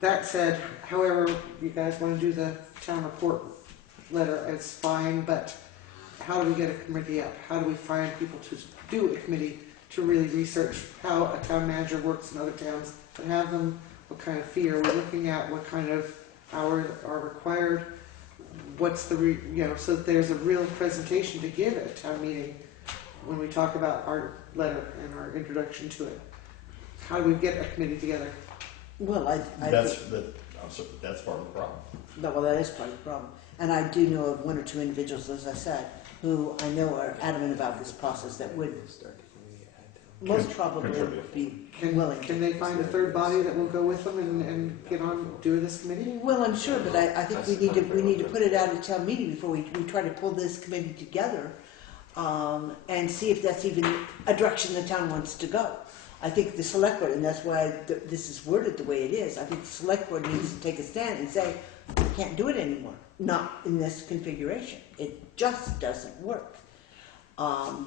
that said, however you guys want to do the town report letter is fine, but how do we get a committee up? How do we find people to do a committee to really research how a town manager works in other towns that have them? What kind of fee are we looking at? What kind of hours are required? What's the, so that there's a real presentation to give at a town meeting when we talk about our letter and our introduction to it. How do we get a committee together? Well, That's part of the problem. No, well, that is part of the problem. And I do know of one or two individuals, as I said, who I know are adamant about this process that would most probably be willing. Can they find a third body that will go with them and get on, do this committee? Well, I'm sure, but I think we need to put it out at town meeting before we try to pull this committee together and see if that's even a direction the town wants to go. I think the select board, and that's why this is worded the way it is, I think the select board needs to take a stand and say, we can't do it anymore, not in this configuration. It just doesn't work. And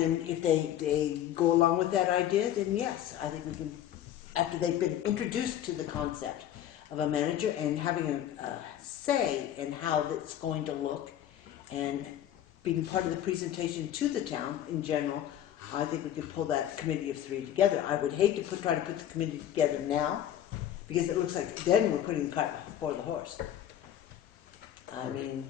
then if they go along with that idea, then yes, I think we can, after they've been introduced to the concept of a manager and having a say in how it's going to look and being part of the presentation to the town in general, I think we could pull that committee of three together. I would hate to try to put the committee together now, because it looks like then we're putting the cart before the horse. I mean,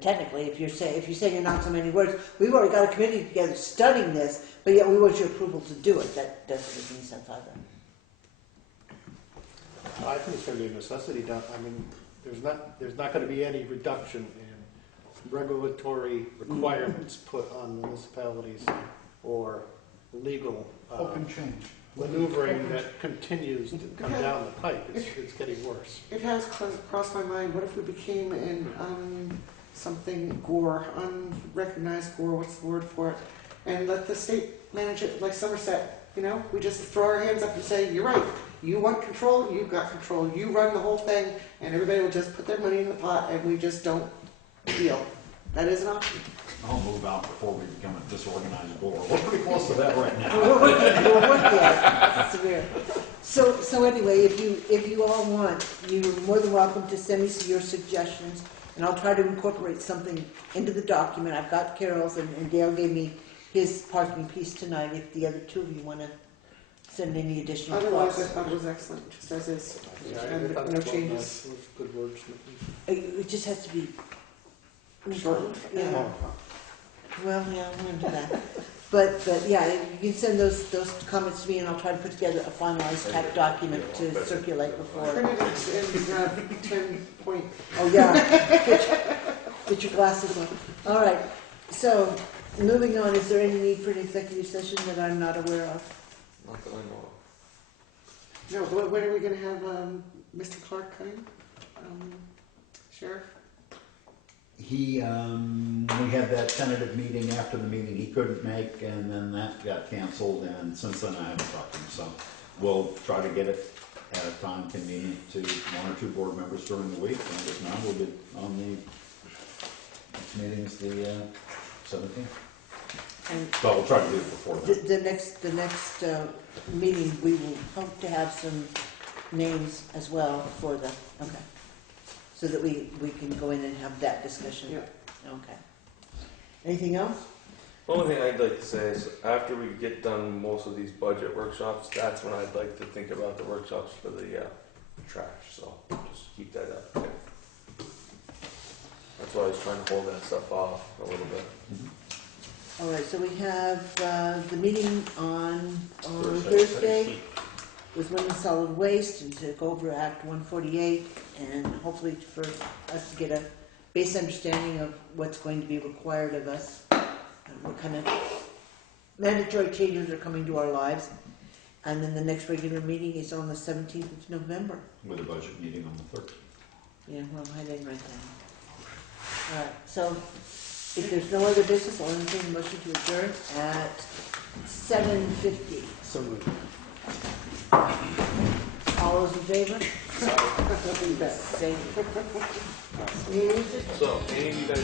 technically, if you're saying in not so many words, we've already got a committee together studying this, but yet we want your approval to do it. That doesn't make any sense either. I think it's going to be a necessity. I mean, there's not going to be any reduction in regulatory requirements put on municipalities or legal maneuvering that continues to come down the pipe. It's getting worse. It has crossed my mind. What if we became something GORE, unrecognized GORE, what's the word for it, and let the state manage it like Somerset? We just throw our hands up and say, you're right, you want control, you've got control, you run the whole thing, and everybody will just put their money in the pot and we just don't deal. That is an option. I'll move out before we become a disorganized board. We're pretty close to that right now. We're working at it. Severe. So anyway, if you all want, you're more than welcome to send me your suggestions, and I'll try to incorporate something into the document. I've got Carol's, and Dale gave me his parking piece tonight. If the other two of you want to send any additional Otherwise, thoughts. I thought it was excellent, just as is. Yeah, And I no changes. Good words. It just has to be Short. Yeah. Well, yeah, I'm going to do that. But yeah, you can send those comments to me, and I'll try to put together a finalized type document to circulate before. Print it in 10 point. Oh yeah, get your glasses on. All right. So moving on, is there any need for an executive session that I'm not aware of? Not that I know of. No, but when are we going to have Mr. Clark coming? Sheriff? We had that tentative meeting after the meeting he couldn't make, and then that got canceled, and since then I haven't talked to him. So we'll try to get it at a time convenient to one or two board members during the week, and if not, we'll get on the next meeting's the 17th. And But we'll try to do it before that. the next meeting, we will hope to have some names as well for the, okay. So that we can go in and have that discussion. Yeah. Okay. Anything else? The only thing I'd like to say is after we get done most of these budget workshops, that's when I'd like to think about the workshops for the trash. So just keep that up. Okay. That's why I was trying to hold that stuff off a little bit. All right, so we have the meeting on Thursday with Women's Solid Waste and to go over Act 148, and hopefully for us to get a base understanding of what's going to be required of us, and what kind of mandatory changes are coming to our lives. And then the next regular meeting is on the 17th of November. With a budget meeting on the 3rd. Yeah, well, I didn't write that. All right, so if there's no other business, I'll entertain a motion to adjourn at 7:50. So moved. All those in favor? Nothing bad. Say. So, any of you guys